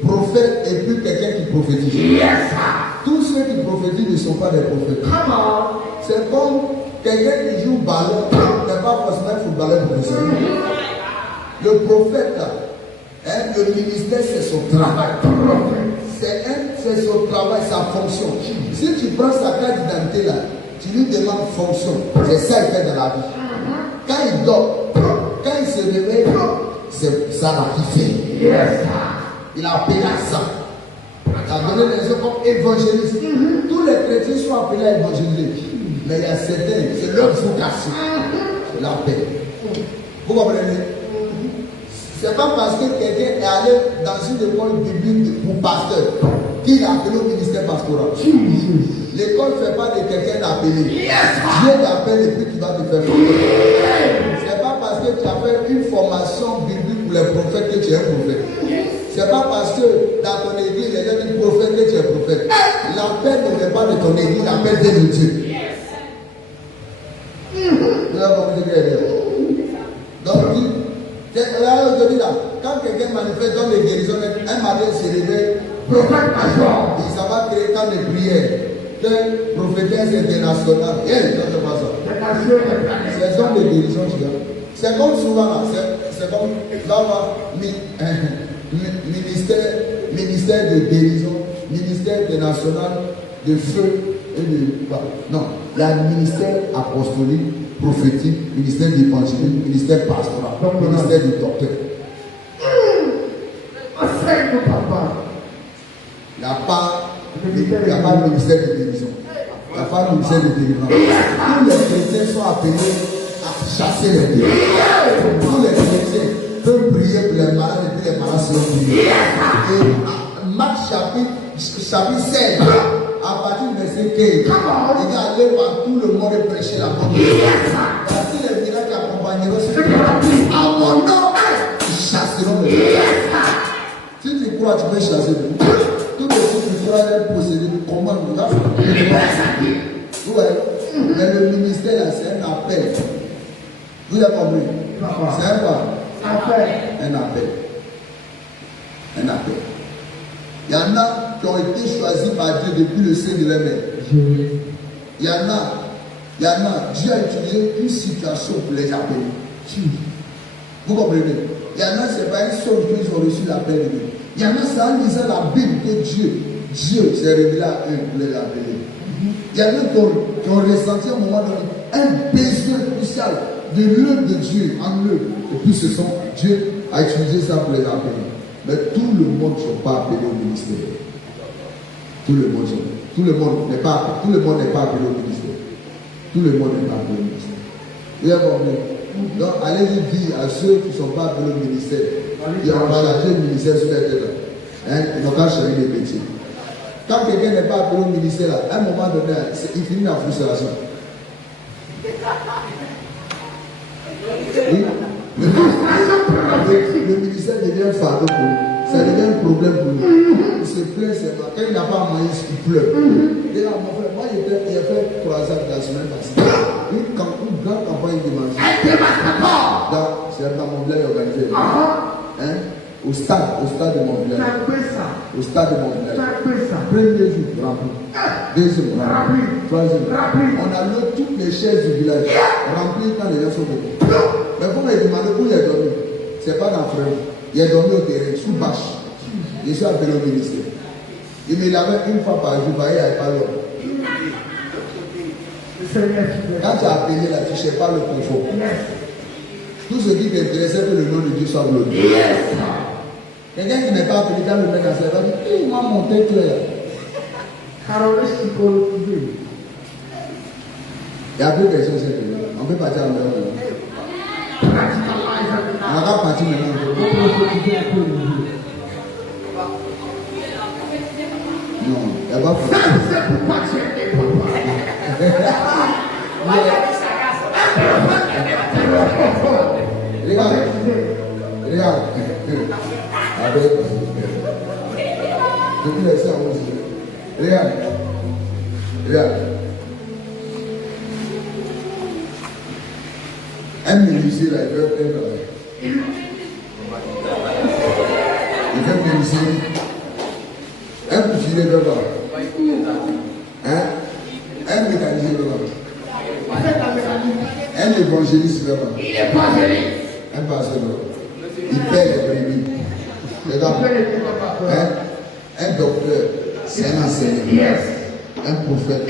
prophète et puis quelqu'un qui prophétise. Tous ceux qui prophétisent ne sont pas des prophètes. C'est comme quelqu'un qui joue ballon n'est pas forcément footballeur professionnel. Le prophète, le ministère, c'est son travail. C'est son travail, sa fonction. Si tu prends sa carte d'identité là, tu lui demandes fonction. C'est ça qu'il fait dans la vie. Quand il dort, quand il se réveille, c'est ça là qu'il fait. Il a appelé à ça. Il a donné les autres comme évangélistes. Tous les chrétiens sont appelés à évangéliser. Mais il y a certains, c'est leur vocation. C'est la paix. Vous comprenez? C'est pas parce que quelqu'un est allé dans une école biblique pour pasteur qu'il a appelé au ministère pastoral. L'école ne fait pas de quelqu'un appelé. Dieu t'appelle et puis tu vas te faire former. C'est pas parce que tu as fait une formation biblique pour les prophètes que tu es un prophète. C'est pas parce que dans ton église, les gens disent prophète que tu es prophète. L'appel ne vient pas de ton église, l'appel vient de Dieu. Vous avez compris ce que je veux dire? Donc, là, aujourd'hui, là, quand quelqu'un manifeste dans les guérisons, un matin se réveille, prophète major, il s'en va créer quand les prières, que prophétesse internationale, c'est genre de guérison, tu vois. C'est comme souvent là, c'est comme là, ministère de guérison, ministère international de feu et de. Non, il y a le ministère apostolique, prophétique, ministère d'évangélisme, ministère pastoral, ministère du docteur. Il n'y a pas le ministère de guérison. Il n'y a pas le ministère de délivrance. Tous les chrétiens sont appelés à chasser les démons. Tous les chrétiens peuvent prier pour les malades et puis les malades seront priés. Et Marc chapitre 16, à partir du verset 15, il est allé par tout le monde et prêcher la bonne nouvelle. Voici les miracles qui accompagneront ceux qui à mon nom, ils chasseront les démons. Si tu crois, tu peux chasser les démons. Tout le monde qui croit être possédé, comment nous va faire? Mais le ministère, là, c'est un appel. Vous avez compris? C'est un quoi? Un appel. Un appel. Il y en a qui ont été choisis par Dieu depuis le sein de leur mère. Il y en a, Dieu a utilisé une situation pour les appeler. Vous comprenez? Il y en a, c'est pas une seule qu'ils ont reçu l'appel de Dieu. Il y en a, c'est en lisant la Bible que Dieu s'est révélé à eux pour les appeler. Il y en a qui ont ressenti à un moment donné un besoin crucial de l'œuvre de Dieu en eux. Et puis Dieu a utilisé ça pour les appeler. Mais tout le monde ne sont pas appelés au ministère. Tout le monde n'est pas appelé au ministère. Tout le monde n'est pas appelé au ministère. Vous avez compris? Donc, allez-y dire à ceux qui ne sont pas appelés au ministère, ils ont chargé le ministère sur la tête. Ils n'ont pas chargé les métiers. Quand quelqu'un n'est pas appelé au ministère, à un moment donné, il finit en frustration. Oui. Le ministère devient un fardeau pour lui. Ça devient un problème pour lui. Il se plaint, c'est pas. Quand il n'a pas à manger, il pleure. Et là, mon frère, moi, j'ai fait 3 ans de la semaine passée. Une grande campagne de manger. C'est dans mon bled organisé. Au stade de mon village. Au stade de mon village. Premier jour, rempli. Deuxième, rempli. Troisième. On a loué toutes les chaises du village. Remplies quand les gens sont venus. Mais vous me demandez où il est dormi. C'est pas dans le frère. Il est dormi au terrain, sous bâche. Je suis appelé au ministère. Il me lavait une fois par jour, il n'y avait pas l'homme. Quand tu as appelé là, tu ne cherches pas le confort. Tout ce qui t'intéressait que le nom de Dieu soit glorifié. Quelqu'un qui n'est pas appelé, quand le mec a fait, va dire, moi mon tête là. Il y a plus de choses cette année. On peut partir en dehors. On va partir maintenant. Non, il n'y a pas de Regarde. Depuis les serres aussi. Regarde. Un menuisier là, il veut faire. Il fait menuisier. Un couturier de là. Un mécanicien de là. Un évangéliste de là. Un pasteur de là. Il paie les brebis. Un docteur, c'est un enseignant. Un prophète.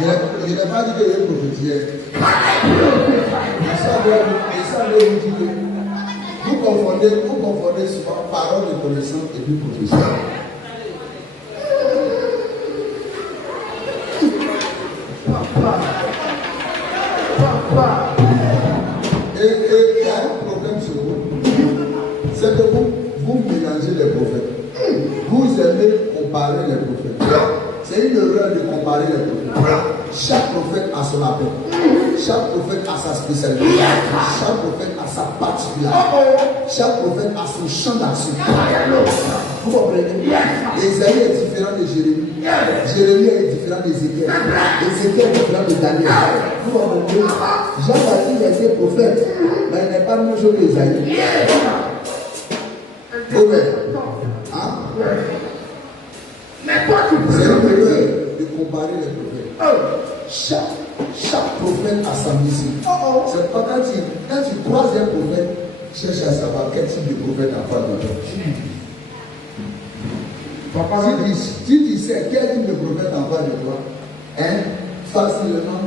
Je n'ai pas dit que je prophétisais. Ça veut dire que vous confondez souvent parole de connaissance et puis prophétie. Et il y a un problème sur vous. C'est que vous mélangez les prophètes. Vous aimez comparer les prophètes. C'est une erreur de comparer les prophètes. Chaque prophète a son appel. Chaque prophète a sa spécialité. Chaque prophète a sa particularité. Chaque prophète a son champ d'action. Vous comprenez? Esaïe est différent de Jérémie. Jérémie est différent d'Ézéchiel. Ézéchiel est différent de Daniel. Vous comprenez? Jean-Baptiste a été prophète, mais il n'est pas le même chose qu'Esaïe. Hein? Mais toi, tu C'est une erreur de comparer les prophètes. Chaque prophète a sa mission. C'est pas quand tu croises un prophète, cherche à savoir quel type de prophète en face de toi. Si tu sais quel type de prophète en face de toi, facilement,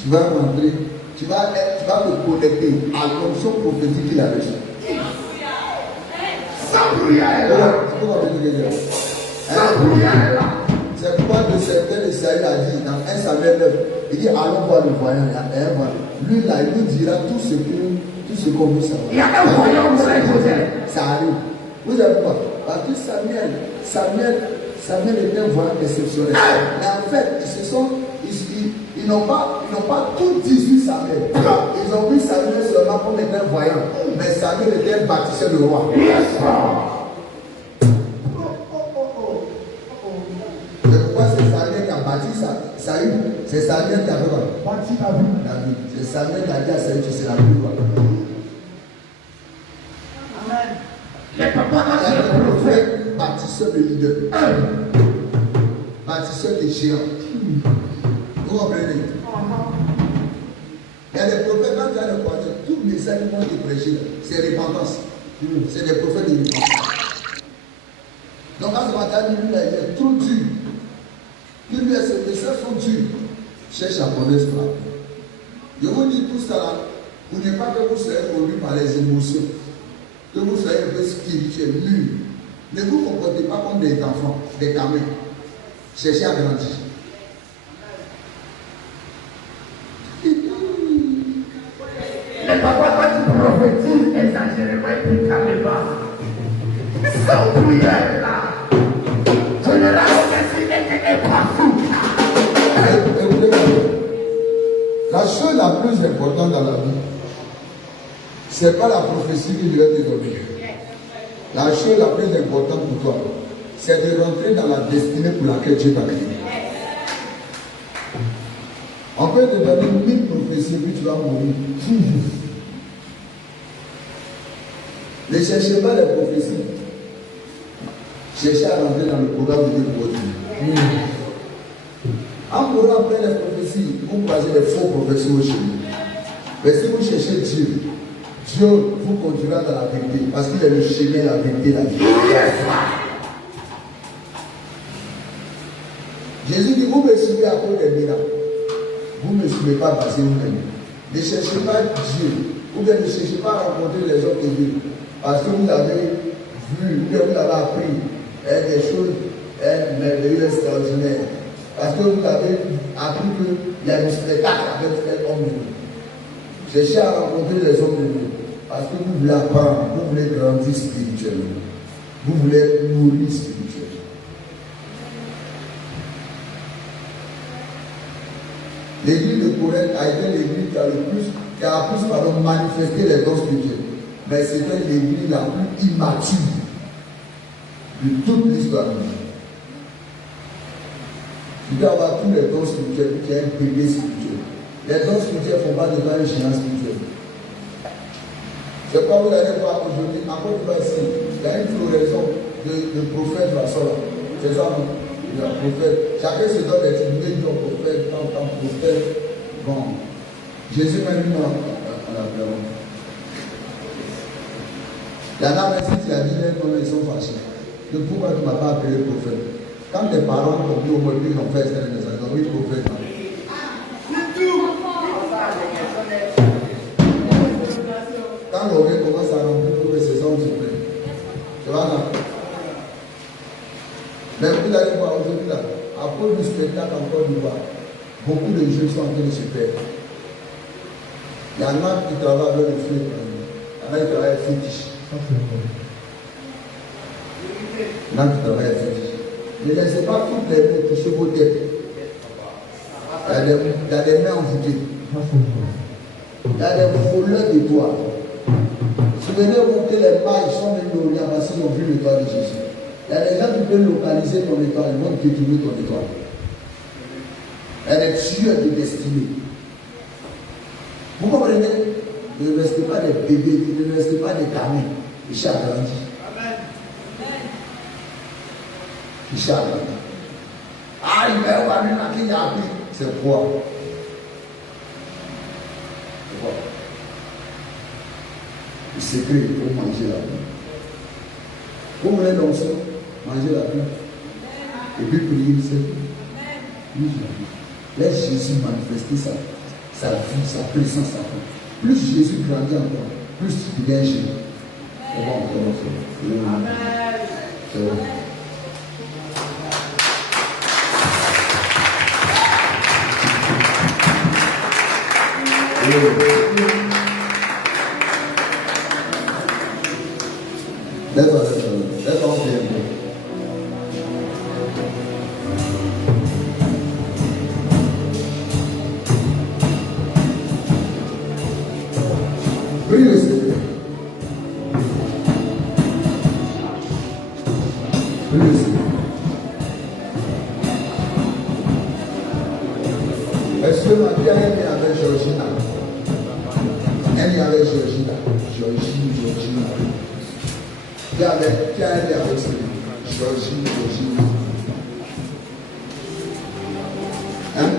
tu vas rentrer, tu vas te connecter à l'onction prophétique qu'il a reçue. Sans brouillard là. C'est pourquoi de certains Esaïe a dit dans 1 Samuel 9, il dit allons voir le voyant, il y a un voyant. Lui là, il nous dira tout ce qu'on veut savoir. Il y a un voyant pour les Joseph. Ça arrive. Vous avez quoi? Parce que Samuel était un voyant exceptionnel. Mais en fait, ils n'ont pas tout dit sur Samuel. Ils ont pris Samuel seulement comme un voyant. Mais Samuel était un bâtisseur de roi. C'est pourquoi c'est Samuel qui a bâti Saül. C'est Samuel qui a bâti David. C'est Samuel qui a dit à Saül que c'est la plus grande. Les papas Il y a des prophètes bâtisseurs de leaders. Bâtisseurs de géants. Vous comprenez? Il y a des prophètes, quand tu as le croisé, tous les messages qui vont te prêcher, c'est repentance. C'est des prophètes de repentance. Donc quand ce matin, lui, il est trop dur. Lui, ses messages sont durs. Cherche à connaître cela. Je vous dis tout ça là, vous n'êtes pas que vous soyez conduit par les émotions, que vous soyez un peu spirituel, mûr. Ne vous comportez pas comme des enfants, des gamins. Cherchez à grandir. Les papas, quand tu prophétises exagérément et puis calmement, sans prière là, tu ne l'as pas n'est pas fou. La chose la plus importante dans la vie, ce n'est pas la prophétie qui doit te donner. La chose la plus importante pour toi, c'est de rentrer dans la destinée pour laquelle Dieu t'a créé. On peut te donner 1000 prophéties puis tu vas mourir. Ne cherchez pas les prophéties. Cherchez à rentrer dans le programme de Dieu pour votre vie. En courant après les prophéties, vous croisez les faux prophéties au chemin. Mais si vous cherchez Dieu, Dieu vous conduira dans la vérité. Parce qu'il est le chemin, la vérité, la vie. Jésus dit, vous me suivez à cause des miracles. Vous ne me suivez pas parce que vous m'aimez. Ne cherchez pas Dieu. Ou bien ne cherchez pas à rencontrer les hommes de Dieu. Parce que vous avez vu, ou bien vous avez appris des choses merveilleuses, extraordinaires. Parce que vous avez appris qu'il y a un spectacle avec cet homme de Dieu. Cherchez à rencontrer les hommes de Dieu. Parce que vous voulez apprendre, vous voulez grandir spirituellement. Vous voulez être nourri spirituellement. L'église de Corinthe a été l'église qui a plus manifesté les dons spirituels. Mais c'était l'église la plus immature de toute l'histoire. Tu dois avoir tous les dons spirituels, tu es un bébé spirituel. Les dons spirituels ne font pas de toi un géant spirituel. C'est quoi vous allez voir aujourd'hui, en Côte d'Ivoire ici, il y a une floraison de prophètes là-bas. C'est ça, non? Il y a un prophète. Chacun se donne des tribunaux, il y a un prophète, tant prophète. Bon. Jésus m'a mis en appellant. Il y en a même si tu as dit, ils sont fâchés. Donc pourquoi tu ne m'as pas appelé prophète? Quand tes parents ont dit au moins qu'ils ont fait ça, ils ont dit prophète. Quand l'oreille commence à remplir pour que ces hommes se prennent, tu vas là. Mais vous allez voir aujourd'hui là, à cause du spectacle en Côte d'Ivoire, beaucoup de jeunes sont en train de se perdre. Il y en a qui travaillent avec le flip, il y en a qui travaillent avec le fétiche. Il y en a qui travaillent avec le fétiche. Ne laissez pas toutes les mains toucher vos têtes. Il y a des mains envoûtées. Il y a des voleurs d'étoiles. Souvenez-vous que les mailles sont venus parce qu'ils ont vu l'étoile de Jésus. Il y a des gens qui peuvent localiser ton étoile, ils vont détourner ton étoile. Il y a des tueurs de destinée. Vous comprenez? Ne restez pas des bébés, ne restez pas des gamins. Richard grandit. Richard grandit. Ah, il va y avoir une qui a appris. C'est quoi? C'est quoi? Le secret pour manger la vie. Vous voulez danser, manger la vie. Et puis prier, c'est tout. Laisse Jésus manifester sa vie, sa présence, sa vie. Plus Jésus grandit encore, plus tu deviens Jésus. C'est bon, c'est bon. C'est bon. Let's all stand. Prie le Seigneur. Prie le Seigneur. Est-ce que ma vie est avec Georgina? Elle est avec Georgina. Georgina. Qui a aidé avec Georgina. Hein?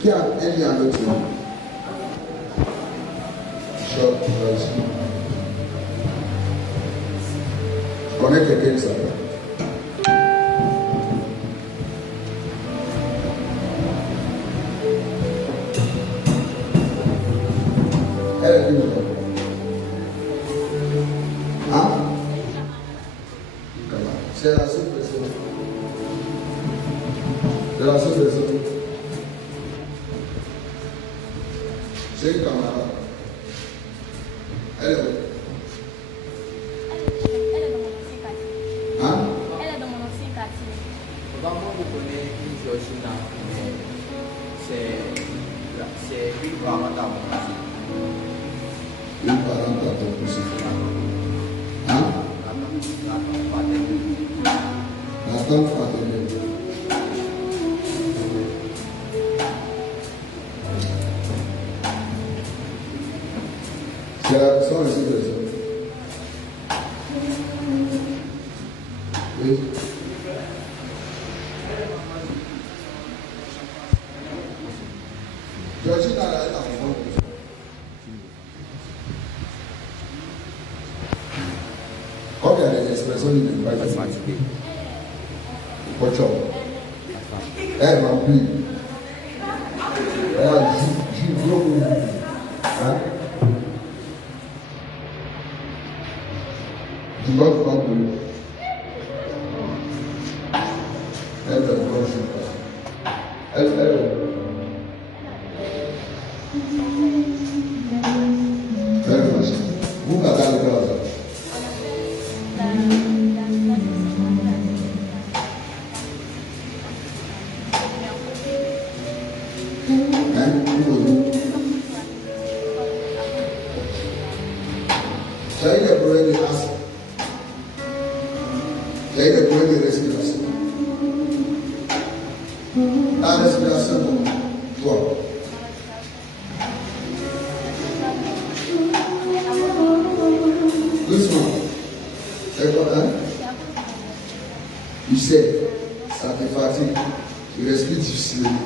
Qui a aidé avec toi? Georgina. Je connais quelqu'un qui s'appelle. Elle est venue. Hein? C'est la seule personne. C'est la seule personne. C'est une camarade. Elle est où? Elle est dans mon ancien quartier. Hein? Elle est dans mon ancien quartier. Comment vous connaissez une Georgina? C'est une parente à mon avis. Une parente à ton poussé. Hein? La tante paternelle. C'est la Sans le signe de ça. Oui. Georgina, elle a un enfant. Comme il y a des expressions qui ne pas être fatigué. Elle remplit. Elle a joue. Hein? Tu vas prendre de l'eau. Elle va blanchir. Elle. Vous m'avez le gaz. J'ai eu des problèmes de asthme. J'ai eu des problèmes de respiration. La respiration, toi. Doucement. C'est quoi, hein? Tu sais, ça te fatigue. Tu respires difficilement.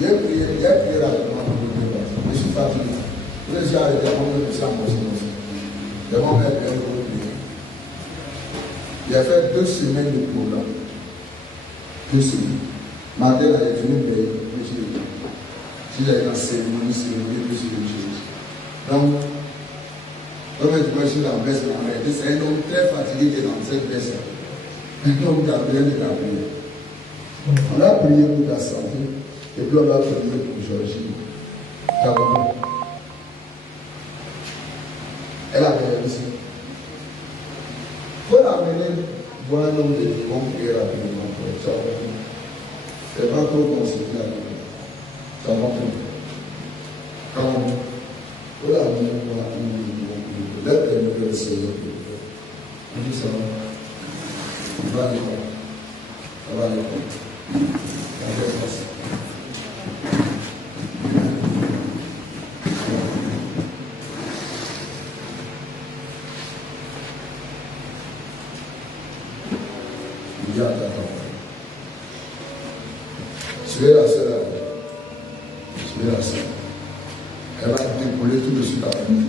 J'ai prié rapidement pour le débat. Je suis fatigué. Vous les gens étaient en train de ça pour le moment même, j'ai prié. J'ai fait 2 semaines de programme. 2 semaines. Matin, j'ai fini de payer. Si j'ai une cérémonie, donc, comme je suis dans la baisse, c'est un homme très fatigué qui est dans cette baisse. Un homme qui a besoin de la prière. On a prié pour ta santé et puis on a prié pour Georgie. Elle a réussi. Il faut l'amener voir un homme de bon prière rapidement. C'est pas trop consulté à nous. Ça va plus. Quand il faut l'amener voir un homme de bon prière. L'aide de le Seigneur. On dit ça. On va aller voir. On va aller voir. Suivez la sœur. Elle va dépouiller tout de suite avec nous.